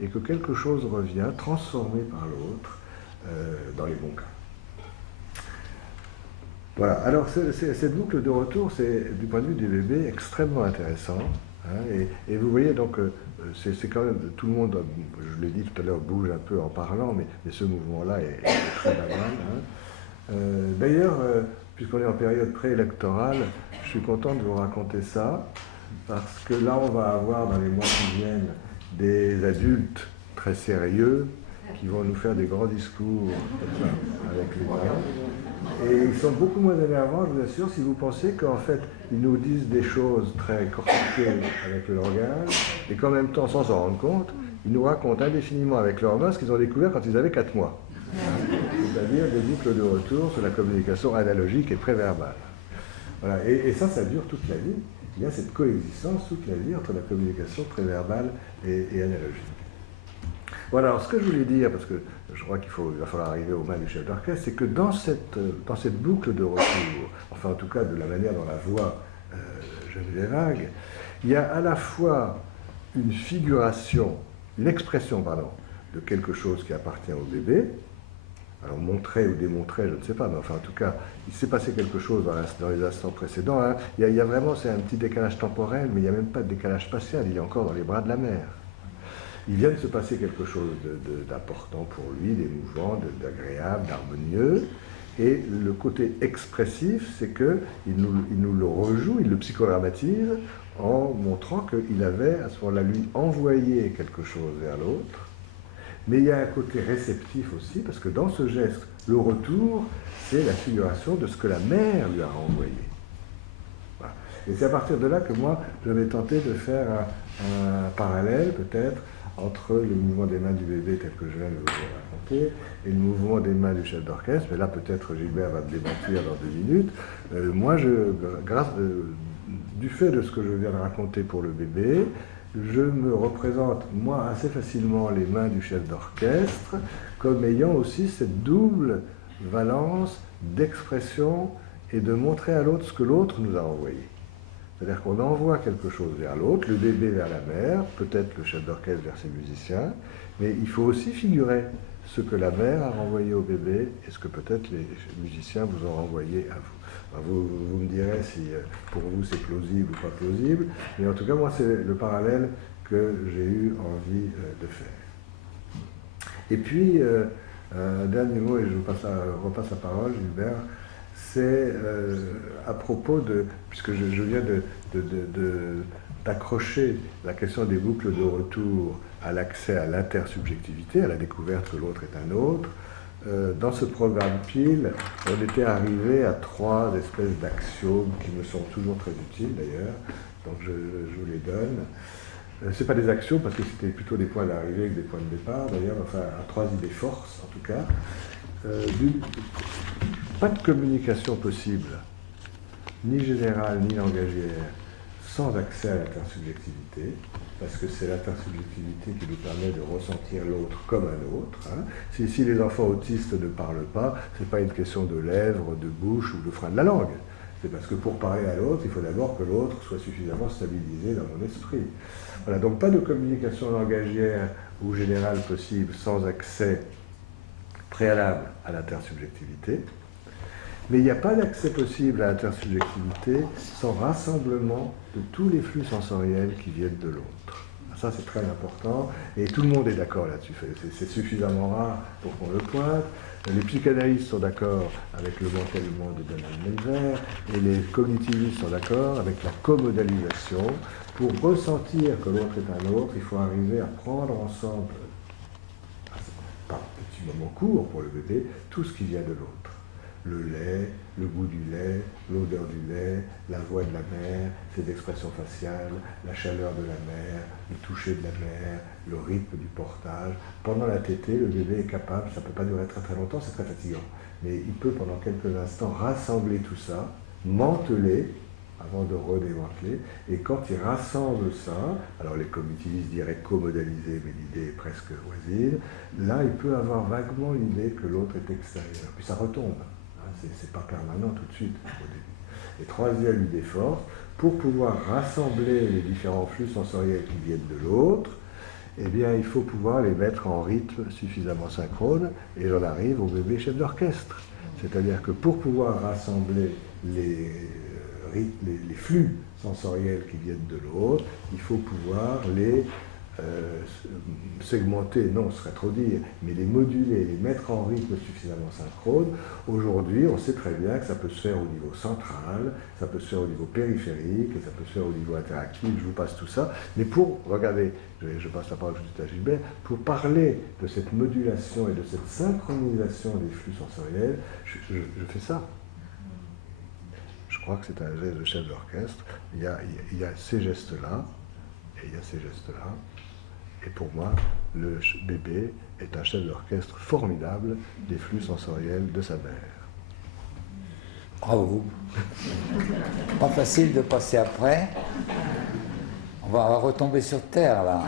et que quelque chose revient, transformé par l'autre, dans les bons cas. Voilà, alors cette boucle de retour, c'est du point de vue du bébé extrêmement intéressant. Hein, et vous voyez donc, c'est quand même, tout le monde, je l'ai dit tout à l'heure, bouge un peu en parlant, mais ce mouvement-là est très banal. Hein. D'ailleurs, puisqu'on est en période préélectorale, je suis content de vous raconter ça, parce que là, on va avoir dans les mois qui viennent des adultes très sérieux qui vont nous faire des grands discours avec les gens. Et ils sont beaucoup moins énervants, je vous assure, si vous pensez qu'en fait, ils nous disent des choses très cortiquées avec le langage, et qu'en même temps, sans s'en rendre compte, ils nous racontent indéfiniment avec leurs mains ce qu'ils ont découvert quand ils avaient 4 mois. C'est-à-dire des boucles de retour sur la communication analogique et préverbale. Voilà. Et ça dure toute la vie. Il y a cette coexistence toute la vie entre la communication préverbale et analogique. Voilà, alors ce que je voulais dire, parce que je crois qu'il va falloir arriver aux mains du chef d'orchestre, c'est que dans cette boucle de retour, enfin en tout cas de la manière dont la voix Geneviève Vague, il y a à la fois une figuration, une expression, pardon, de quelque chose qui appartient au bébé. Alors montrer ou démontrer, je ne sais pas, mais enfin en tout cas, il s'est passé quelque chose dans les instants précédents. Hein. Il y a vraiment, c'est un petit décalage temporel, mais il n'y a même pas de décalage spatial, il est encore dans les bras de la mère. Il vient de se passer quelque chose d'important pour lui, d'émouvant, d'agréable, d'harmonieux. Et le côté expressif, c'est qu'il nous le rejoue, il le psychodramatise en montrant qu'il avait à ce moment-là lui envoyé quelque chose vers l'autre. Mais il y a un côté réceptif aussi, parce que dans ce geste, le retour, c'est la figuration de ce que la mère lui a renvoyé. Voilà. Et c'est à partir de là que moi, j'avais tenté de faire un parallèle, peut-être, entre le mouvement des mains du bébé tel que je viens de vous raconter et le mouvement des mains du chef d'orchestre. Mais là, peut-être Gilbert va me démentir dans 2 minutes. Moi, du fait de ce que je viens de raconter pour le bébé, je me représente, moi, assez facilement les mains du chef d'orchestre comme ayant aussi cette double valence d'expression et de montrer à l'autre ce que l'autre nous a envoyé. C'est-à-dire qu'on envoie quelque chose vers l'autre, le bébé vers la mère, peut-être le chef d'orchestre vers ses musiciens, mais il faut aussi figurer ce que la mère a renvoyé au bébé et ce que peut-être les musiciens vous ont renvoyé à vous. Vous me direz si pour vous c'est plausible ou pas plausible, mais en tout cas, moi, c'est le parallèle que j'ai eu envie de faire. Et puis, un dernier mot, et je repasse la parole, Gilbert, c'est à propos de, puisque je viens d'accrocher la question des boucles de retour à l'accès à l'intersubjectivité, à la découverte que l'autre est un autre. Dans ce programme PIL, on était arrivé à 3 espèces d'axiomes qui me sont toujours très utiles d'ailleurs, donc je vous les donne. Ce pas des axiomes parce que c'était plutôt des points d'arrivée que des points de départ d'ailleurs, enfin à 3 idées forces en tout cas. Pas de communication possible, ni générale ni langagière, sans accès à l'intersubjectivité, parce que c'est l'intersubjectivité qui nous permet de ressentir l'autre comme un autre. Hein. Si les enfants autistes ne parlent pas, ce n'est pas une question de lèvres, de bouche ou de frein de la langue. C'est parce que pour parler à l'autre, il faut d'abord que l'autre soit suffisamment stabilisé dans mon esprit. Voilà, donc pas de communication langagière ou générale possible sans accès préalable à l'intersubjectivité. Mais il n'y a pas d'accès possible à l'intersubjectivité sans rassemblement de tous les flux sensoriels qui viennent de l'autre. Ça, c'est très important, et tout le monde est d'accord là-dessus. C'est suffisamment rare pour qu'on le pointe. Les psychanalystes sont d'accord avec le mentellement de Donald Menzer, et les cognitivistes sont d'accord avec la comodalisation. Pour ressentir que l'autre est un autre, il faut arriver à prendre ensemble, par petits moments courts pour le bébé, tout ce qui vient de l'autre. Le lait, le goût du lait, l'odeur du lait, la voix de la mère, ses expressions faciales, la chaleur de la mère, le toucher de la mère, le rythme du portage. Pendant la tétée, le bébé est capable, ça ne peut pas durer très très longtemps, c'est très fatigant, mais il peut pendant quelques instants rassembler tout ça, manteler, avant de redémanteler, et quand il rassemble ça, alors les cognitivistes diraient comodaliser, mais l'idée est presque voisine, là il peut avoir vaguement l'idée que l'autre est extérieur, puis ça retombe. C'est pas permanent tout de suite au début. Et troisième idée forte, pour pouvoir rassembler les différents flux sensoriels qui viennent de l'autre, eh bien, il faut pouvoir les mettre en rythme suffisamment synchrone, et j'en arrive au bébé chef d'orchestre. C'est-à-dire que pour pouvoir rassembler les flux sensoriels qui viennent de l'autre, il faut pouvoir les segmenter, non, ce serait trop dire, mais les moduler, les mettre en rythme suffisamment synchrone. Aujourd'hui, on sait très bien que ça peut se faire au niveau central, ça peut se faire au niveau périphérique, et ça peut se faire au niveau interactif, je vous passe tout ça. Mais pour, regardez, je passe la parole tout de suite à Gilbert, pour parler de cette modulation et de cette synchronisation des flux sensoriels, je fais ça. Je crois que c'est un geste de chef d'orchestre. Il y a ces gestes-là, et il y a ces gestes-là. Et pour moi, le bébé est un chef d'orchestre formidable des flux sensoriels de sa mère. Bravo. Pas facile de passer après. On va retomber sur Terre, là.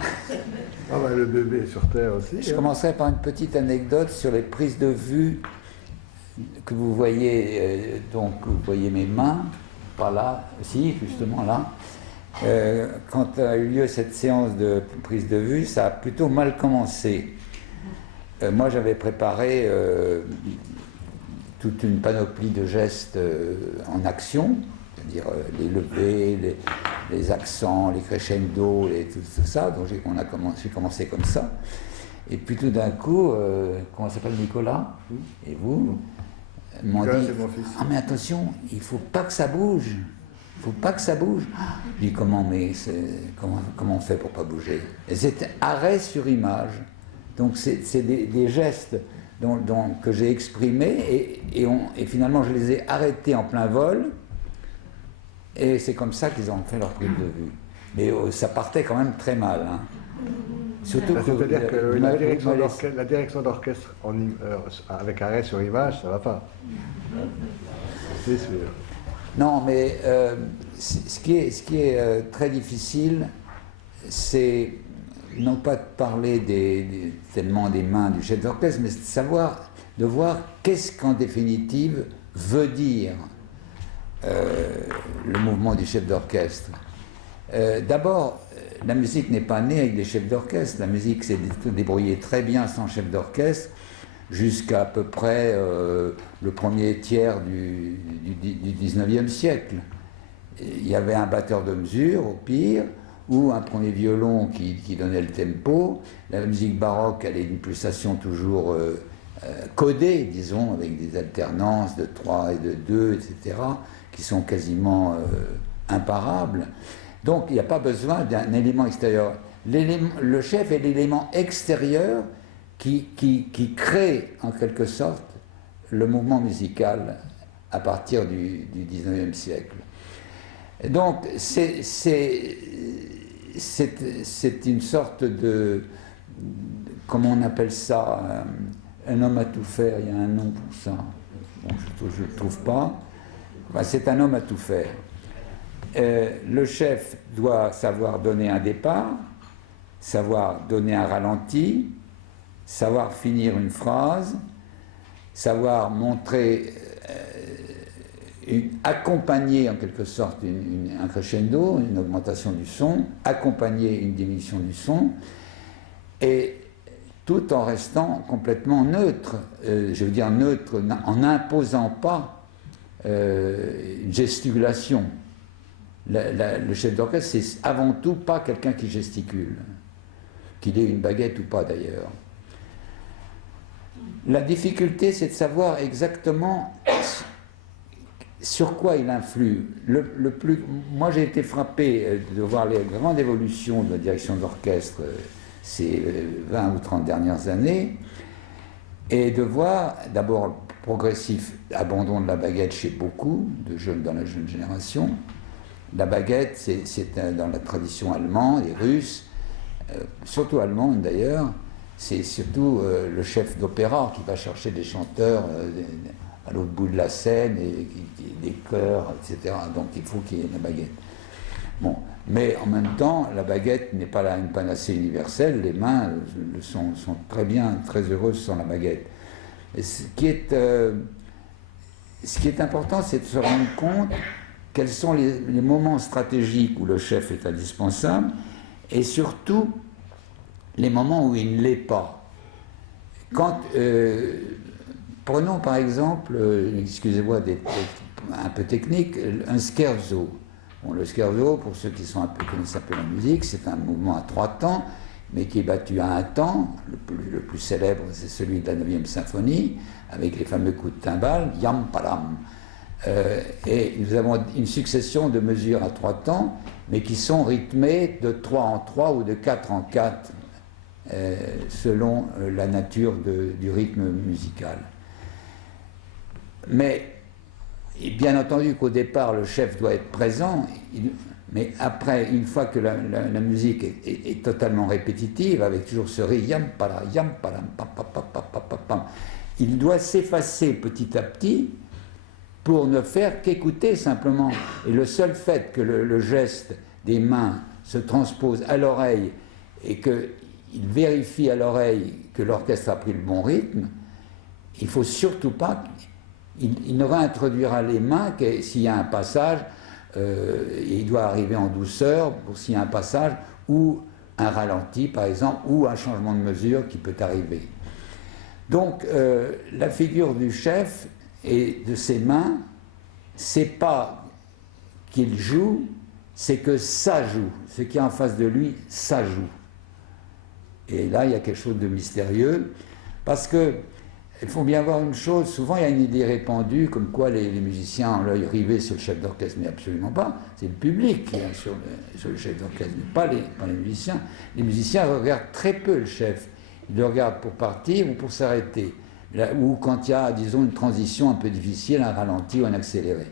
Ah ben, le bébé est sur Terre aussi. Je commencerai par une petite anecdote sur les prises de vue que vous voyez. Donc, vous voyez mes mains, pas là, si, justement là. Quand a eu lieu cette séance de prise de vue, ça a plutôt mal commencé. Moi, j'avais préparé toute une panoplie de gestes en action, c'est-à-dire les levées, les accents, les crescendo, tout ça. Donc j'ai commencé comme ça. Et puis tout d'un coup, comment s'appelle Nicolas et vous m'ont dit « Ah mais attention, il ne faut pas que ça bouge ». Il ne faut pas que ça bouge. Je dis comment on fait pour ne pas bouger? Et c'est arrêt sur image. Donc c'est des gestes que j'ai exprimés et finalement je les ai arrêtés en plein vol. Et c'est comme ça qu'ils ont fait leur prise de vue. Mais ça partait quand même très mal. Hein. Surtout c'est-à-dire que la direction d'orchestre avec arrêt sur image, ça ne va pas. C'est sûr. Non, mais ce qui est très difficile, c'est non pas de parler tellement des mains du chef d'orchestre, mais de voir qu'est-ce qu'en définitive veut dire le mouvement du chef d'orchestre. D'abord, la musique n'est pas née avec des chefs d'orchestre. La musique s'est débrouillée très bien sans chef d'orchestre, jusqu'à peu près le premier tiers du 19e siècle. Il y avait un batteur de mesure, au pire, ou un premier violon qui donnait le tempo. La musique baroque, elle est une pulsation toujours codée, disons, avec des alternances de 3 et de 2, etc., qui sont quasiment imparables. Donc, il n'y a pas besoin d'un élément extérieur. Le chef est l'élément extérieur qui crée, en quelque sorte, le mouvement musical à partir du 19e siècle. Donc, c'est une sorte de... Comment on appelle ça? Un homme à tout faire, il y a un nom pour ça. Bon, je ne le trouve pas. Enfin, c'est un homme à tout faire. Le chef doit savoir donner un départ, savoir donner un ralenti, savoir finir une phrase, savoir montrer, accompagner en quelque sorte un crescendo, une augmentation du son, accompagner une diminution du son, et tout en restant complètement neutre, je veux dire neutre, en n'imposant pas une gesticulation. Le chef d'orchestre, c'est avant tout pas quelqu'un qui gesticule, qu'il ait une baguette ou pas d'ailleurs. La difficulté, c'est de savoir exactement sur quoi il influe. Moi, j'ai été frappé de voir les grandes évolutions de la direction d'orchestre ces 20 ou 30 dernières années, et de voir d'abord le progressif abandon de la baguette chez beaucoup de jeunes dans la jeune génération. La baguette, c'est dans la tradition allemande et russe, surtout allemande d'ailleurs, c'est surtout le chef d'opéra qui va chercher des chanteurs à l'autre bout de la scène, et des chœurs, etc. Donc il faut qu'il y ait la baguette. Bon, mais en même temps, la baguette n'est pas une panacée universelle, les mains sont très bien, très heureuses sans la baguette. Et ce qui est important, c'est de se rendre compte quels sont les moments stratégiques où le chef est indispensable, et surtout les moments où il ne l'est pas. Prenons par exemple, excusez-moi d'être un peu technique, un scherzo. Bon, le scherzo, pour ceux qui connaissent un peu la musique, c'est un mouvement à 3 temps, mais qui est battu à un temps. Le plus célèbre, c'est celui de la 9e symphonie, avec les fameux coups de timbale, yam palam. Et nous avons une succession de mesures à 3 temps, mais qui sont rythmées de 3 en 3 ou de 4 en 4, selon la nature du rythme musical. Mais bien entendu qu'au départ, le chef doit être présent, mais après, une fois que la musique est totalement répétitive, avec toujours ce ré, yam palam, pam, pam, pam, pam, pam, pam, il doit s'effacer petit à petit pour ne faire qu'écouter simplement. Et le seul fait que le geste des mains se transpose à l'oreille et qu'il vérifie à l'oreille que l'orchestre a pris le bon rythme, il ne faut surtout pas... Il ne réintroduira les mains que s'il y a un passage, et il doit arriver en douceur pour s'il y a un passage, ou un ralenti par exemple, ou un changement de mesure qui peut arriver. Donc la figure du chef et de ses mains, c'est pas qu'il joue, c'est que ça joue. Ce qui est en face de lui, ça joue. Et là, il y a quelque chose de mystérieux, parce que il faut bien voir une chose, souvent il y a une idée répandue comme quoi les musiciens ont l'œil rivé sur le chef d'orchestre, mais absolument pas. C'est le public qui est sur le chef d'orchestre, mais pas les musiciens. Les musiciens regardent très peu le chef. Ils le regardent pour partir ou pour s'arrêter. Ou quand il y a, disons, une transition un peu difficile, un ralenti ou un accéléré.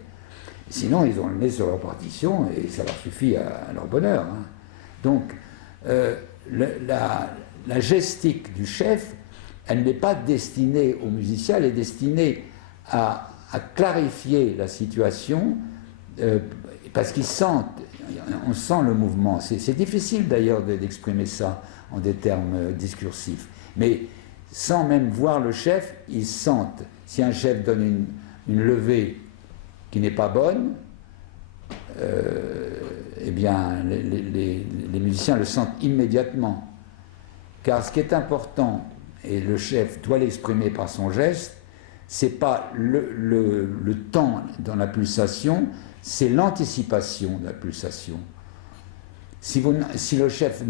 Sinon, ils ont le nez sur leur partition et ça leur suffit à leur bonheur. Hein. Donc, la gestique du chef, elle n'est pas destinée aux musiciens, elle est destinée à clarifier la situation, parce qu'ils sentent, on sent le mouvement. C'est difficile d'ailleurs d'exprimer ça en des termes discursifs, mais sans même voir le chef, ils sentent. Si un chef donne une levée qui n'est pas bonne, eh bien les musiciens le sentent immédiatement. Car ce qui est important et le chef doit l'exprimer par son geste, c'est pas le temps dans la pulsation, c'est l'anticipation de la pulsation. Si le chef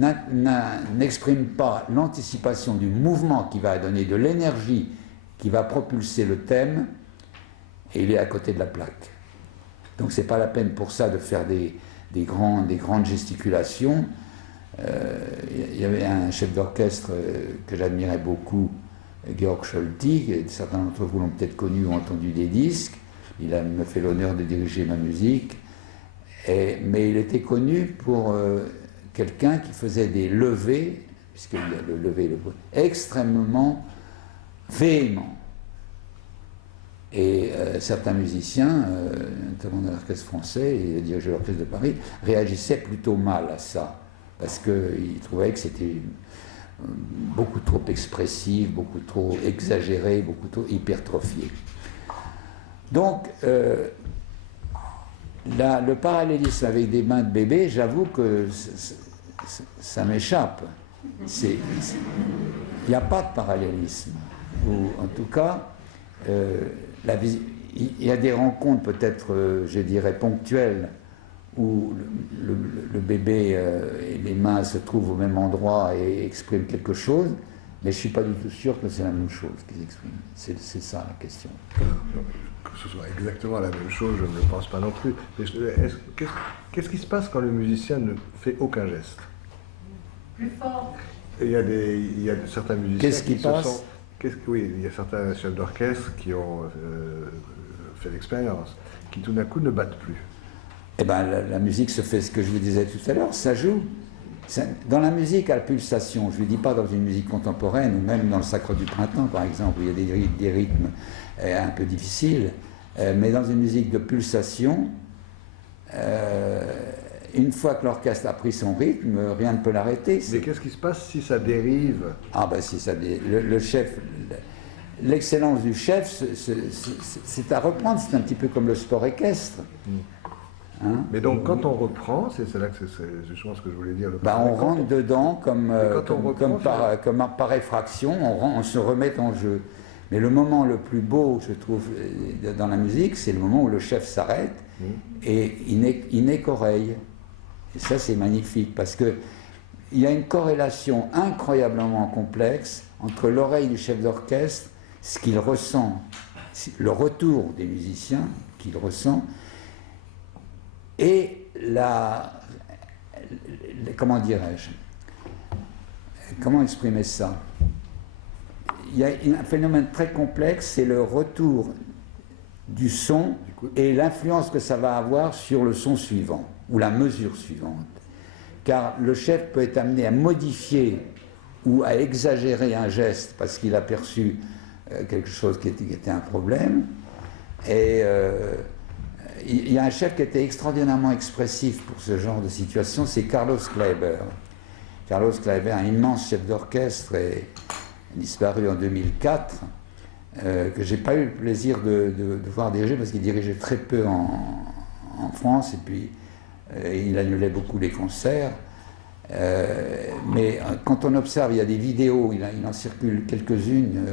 n'exprime pas l'anticipation du mouvement qui va donner de l'énergie, qui va propulser le thème, et il est à côté de la plaque. Donc c'est pas la peine pour ça de faire des grandes gesticulations. Il y avait un chef d'orchestre que j'admirais beaucoup, Georg Scholti, certains d'entre vous l'ont peut-être connu ou entendu des disques. Il me fait l'honneur de diriger ma musique. Mais il était connu pour quelqu'un qui faisait des levées, puisqu'il y a le lever et le point, extrêmement véhéments. Et certains musiciens, notamment de l'orchestre français et le directeur de l'orchestre de Paris, réagissaient plutôt mal à ça, parce qu'ils trouvaient que c'était beaucoup trop expressif, beaucoup trop exagéré, beaucoup trop hypertrophié. Donc, le parallélisme avec des mains de bébé, j'avoue que ça m'échappe. Il n'y a pas de parallélisme. Ou en tout cas, il y a des rencontres peut-être, je dirais, ponctuelles, où le bébé et les mains se trouvent au même endroit et expriment quelque chose, mais je ne suis pas du tout sûr que c'est la même chose qu'ils expriment. C'est ça la question. Que ce soit exactement la même chose, je ne le pense pas non plus. Qu'est-ce qui se passe quand le musicien ne fait aucun geste? Plus fort. Il y a certains musiciens Qu'est-ce qui passe? Oui, il y a certains chefs d'orchestre qui ont fait l'expérience, qui tout d'un coup ne battent plus. Eh bien, la musique se fait, ce que je vous disais tout à l'heure, ça joue. Dans la musique à pulsation, je ne dis pas dans une musique contemporaine, ou même dans le Sacre du Printemps, par exemple, où il y a des rythmes un peu difficiles, mais dans une musique de pulsation, une fois que l'orchestre a pris son rythme, rien ne peut l'arrêter. Mais qu'est-ce qui se passe si ça dérive? Ah ben si ça dérive. Le chef, l'excellence du chef, c'est à reprendre, c'est un petit peu comme le sport équestre. Hein? Mais donc quand on reprend, c'est là que c'est justement ce que je voulais dire. On rentre dedans comme par effraction, on se remet en jeu. Mais le moment le plus beau, je trouve, dans la musique, c'est le moment où le chef s'arrête et il n'est qu'oreille. Et ça, c'est magnifique, parce qu'il y a une corrélation incroyablement complexe entre l'oreille du chef d'orchestre, ce qu'il ressent, le retour des musiciens qu'il ressent, et comment dirais-je, comment exprimer ça? Il y a un phénomène très complexe, c'est le retour du son et l'influence que ça va avoir sur le son suivant, ou la mesure suivante. Car le chef peut être amené à modifier ou à exagérer un geste parce qu'il a perçu quelque chose qui était un problème. Et il y a un chef qui était extraordinairement expressif pour ce genre de situation, c'est Carlos Kleiber. Carlos Kleiber, un immense chef d'orchestre, est disparu en 2004, que j'ai pas eu le plaisir de voir diriger parce qu'il dirigeait très peu en France et puis il annulait beaucoup les concerts. Mais quand on observe, il y a des vidéos, il en circule quelques-unes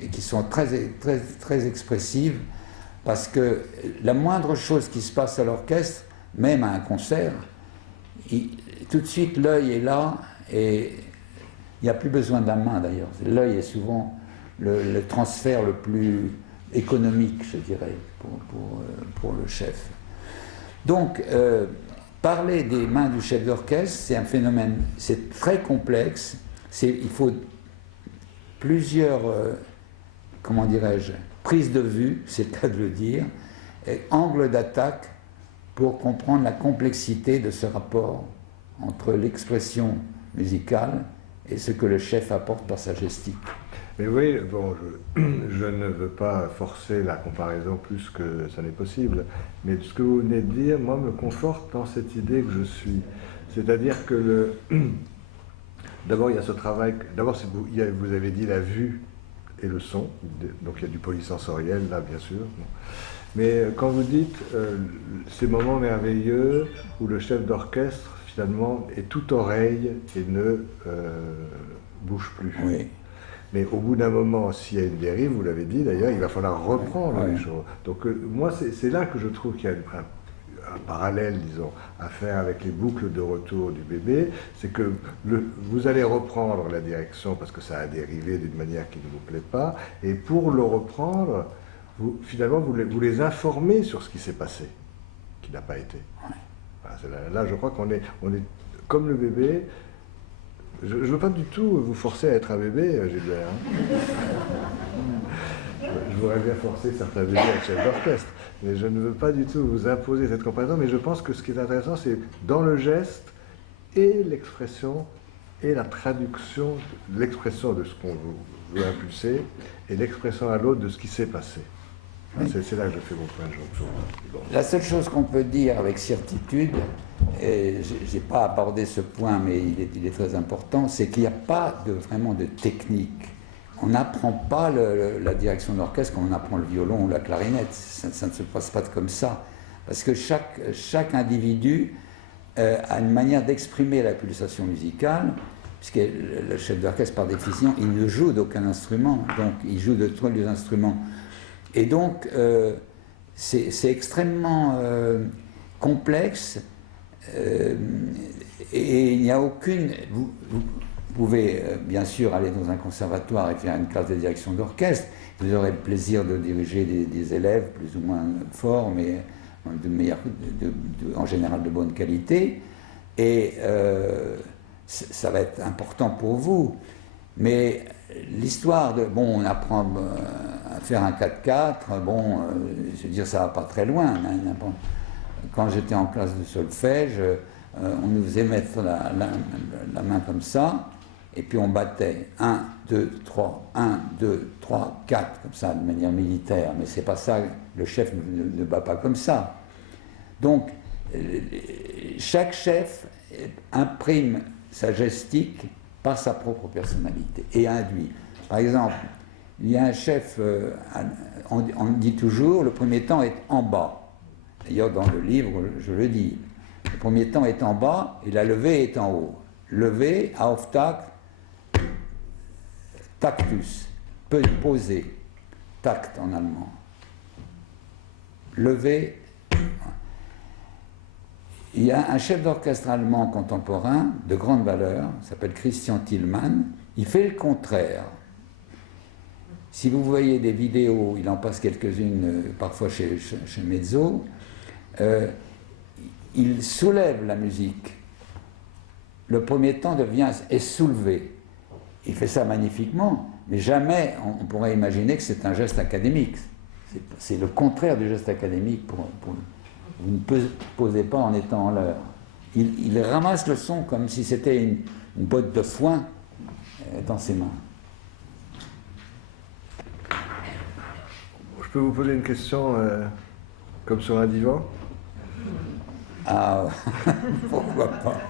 et qui sont très, très, très expressives, parce que la moindre chose qui se passe à l'orchestre, même à un concert, tout de suite l'œil est là et il n'y a plus besoin de la main d'ailleurs. L'œil est souvent le transfert le plus économique, je dirais, pour le chef. Donc, parler des mains du chef d'orchestre, c'est un phénomène, c'est très complexe. Il faut plusieurs, comment dirais-je, prises de vue, c'est le cas de le dire, et angles d'attaque pour comprendre la complexité de ce rapport entre l'expression musicale et ce que le chef apporte par sa gestique. Mais oui, bon, je ne veux pas forcer la comparaison plus que ça n'est possible, mais ce que vous venez de dire, moi, me conforte dans cette idée que je suis. C'est-à-dire que d'abord, il y a ce travail, d'abord, vous avez dit la vue et le son, donc il y a du polysensoriel, là, bien sûr. Mais quand vous dites ces moments merveilleux où le chef d'orchestre, finalement, est tout oreille et ne bouge plus. Oui. Mais au bout d'un moment, s'il y a une dérive, vous l'avez dit d'ailleurs, il va falloir reprendre les choses. Donc moi, c'est là que je trouve qu'il y a un parallèle, disons, à faire avec les boucles de retour du bébé, c'est que vous allez reprendre la direction parce que ça a dérivé d'une manière qui ne vous plaît pas, et pour le reprendre, finalement, vous les informez sur ce qui s'est passé, qui n'a pas été. Voilà, là, je crois qu'on est comme le bébé. Je ne veux pas du tout vous forcer à être un bébé, Gilbert. Je voudrais bien forcer certains bébés à être chef d'orchestre, mais je ne veux pas du tout vous imposer cette comparaison. Mais je pense que ce qui est intéressant, c'est dans le geste et l'expression et la traduction, l'expression de ce qu'on veut impulser et l'expression à l'autre de ce qui s'est passé. Oui. C'est là que je fais mon point de jour. Bon. La seule chose qu'on peut dire avec certitude, et je n'ai pas abordé ce point, mais il est très important, c'est qu'il n'y a pas vraiment de technique. On n'apprend pas la direction d'orchestre comme on apprend le violon ou la clarinette. Ça ne se passe pas comme ça. Parce que chaque individu a une manière d'exprimer la pulsation musicale, puisque le chef d'orchestre, par définition, il ne joue d'aucun instrument. Donc, il joue de tous les instruments. Et donc, c'est extrêmement complexe et il n'y a aucune... Vous pouvez bien sûr aller dans un conservatoire et faire une classe de direction d'orchestre. Vous aurez le plaisir de diriger des élèves plus ou moins forts, mais en général de bonne qualité. Et ça va être important pour vous. Mais l'histoire de, bon, on apprend à faire un 4/4, bon, je veux dire, ça va pas très loin. Quand j'étais en classe de solfège, on nous faisait mettre la main comme ça, et puis on battait 1, 2, 3, 1, 2, 3, 4, comme ça, de manière militaire. Mais c'est pas ça, le chef ne bat pas comme ça. Donc, chaque chef imprime sa gestique par sa propre personnalité et induit. Par exemple, il y a un chef, on dit toujours, le premier temps est en bas. D'ailleurs, dans le livre, je le dis. Le premier temps est en bas et la levée est en haut. Levée, Auftakt, Taktus, poser, tact en allemand. Levée. Il y a un chef d'orchestre allemand contemporain de grande valeur, s'appelle Christian Thielmann, il fait le contraire. Si vous voyez des vidéos, il en passe quelques-unes parfois chez Mezzo, il soulève la musique. Le premier temps est soulevé. Il fait ça magnifiquement, mais jamais on pourrait imaginer que c'est un geste académique. C'est le contraire du geste académique vous ne posez pas en étant en l'heure. Il ramasse le son comme si c'était une botte de foin dans ses mains. Je peux vous poser une question comme sur un divan? Ah, pourquoi pas?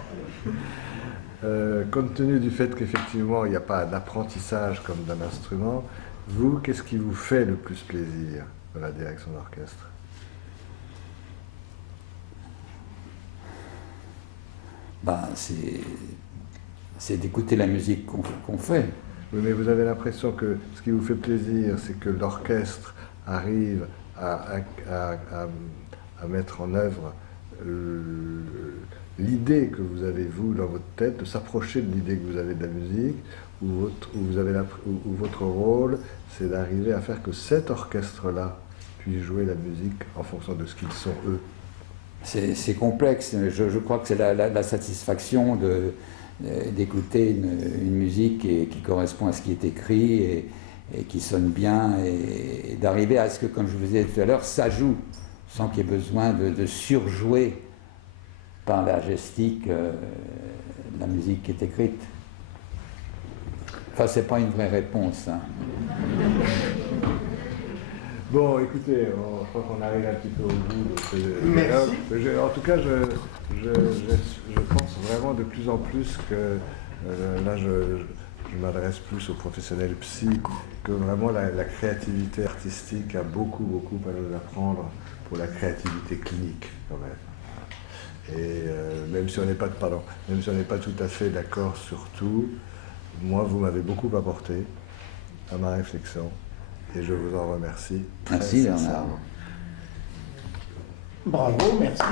Compte tenu du fait qu'effectivement il n'y a pas d'apprentissage comme d'un instrument, vous, qu'est-ce qui vous fait le plus plaisir dans la direction d'orchestre? C'est d'écouter la musique qu'on fait. Oui, mais vous avez l'impression que ce qui vous fait plaisir, c'est que l'orchestre arrive à mettre en œuvre l'idée que vous avez, vous, dans votre tête, de s'approcher de l'idée que vous avez de la musique, ou votre rôle, c'est d'arriver à faire que cet orchestre-là puisse jouer la musique en fonction de ce qu'ils sont, eux. C'est complexe. Je crois que c'est la satisfaction d'écouter une musique qui correspond à ce qui est écrit et qui sonne bien, et d'arriver à ce que, comme je vous disais tout à l'heure, ça joue, sans qu'il y ait besoin de surjouer par la gestique la musique qui est écrite. Enfin, c'est pas une vraie réponse. Hein. Bon, écoutez, je crois qu'on arrive un petit peu au bout de ce dialogue. En tout cas, je pense vraiment de plus en plus que, là je m'adresse plus aux professionnels psy, que vraiment la créativité artistique a beaucoup à nous apprendre pour la créativité clinique, quand même. Et même si on n'est pas tout à fait d'accord sur tout, moi, vous m'avez beaucoup apporté. à ma réflexion et je vous en remercie. Très Merci, Bernard. sincèrement. Bravo, merci.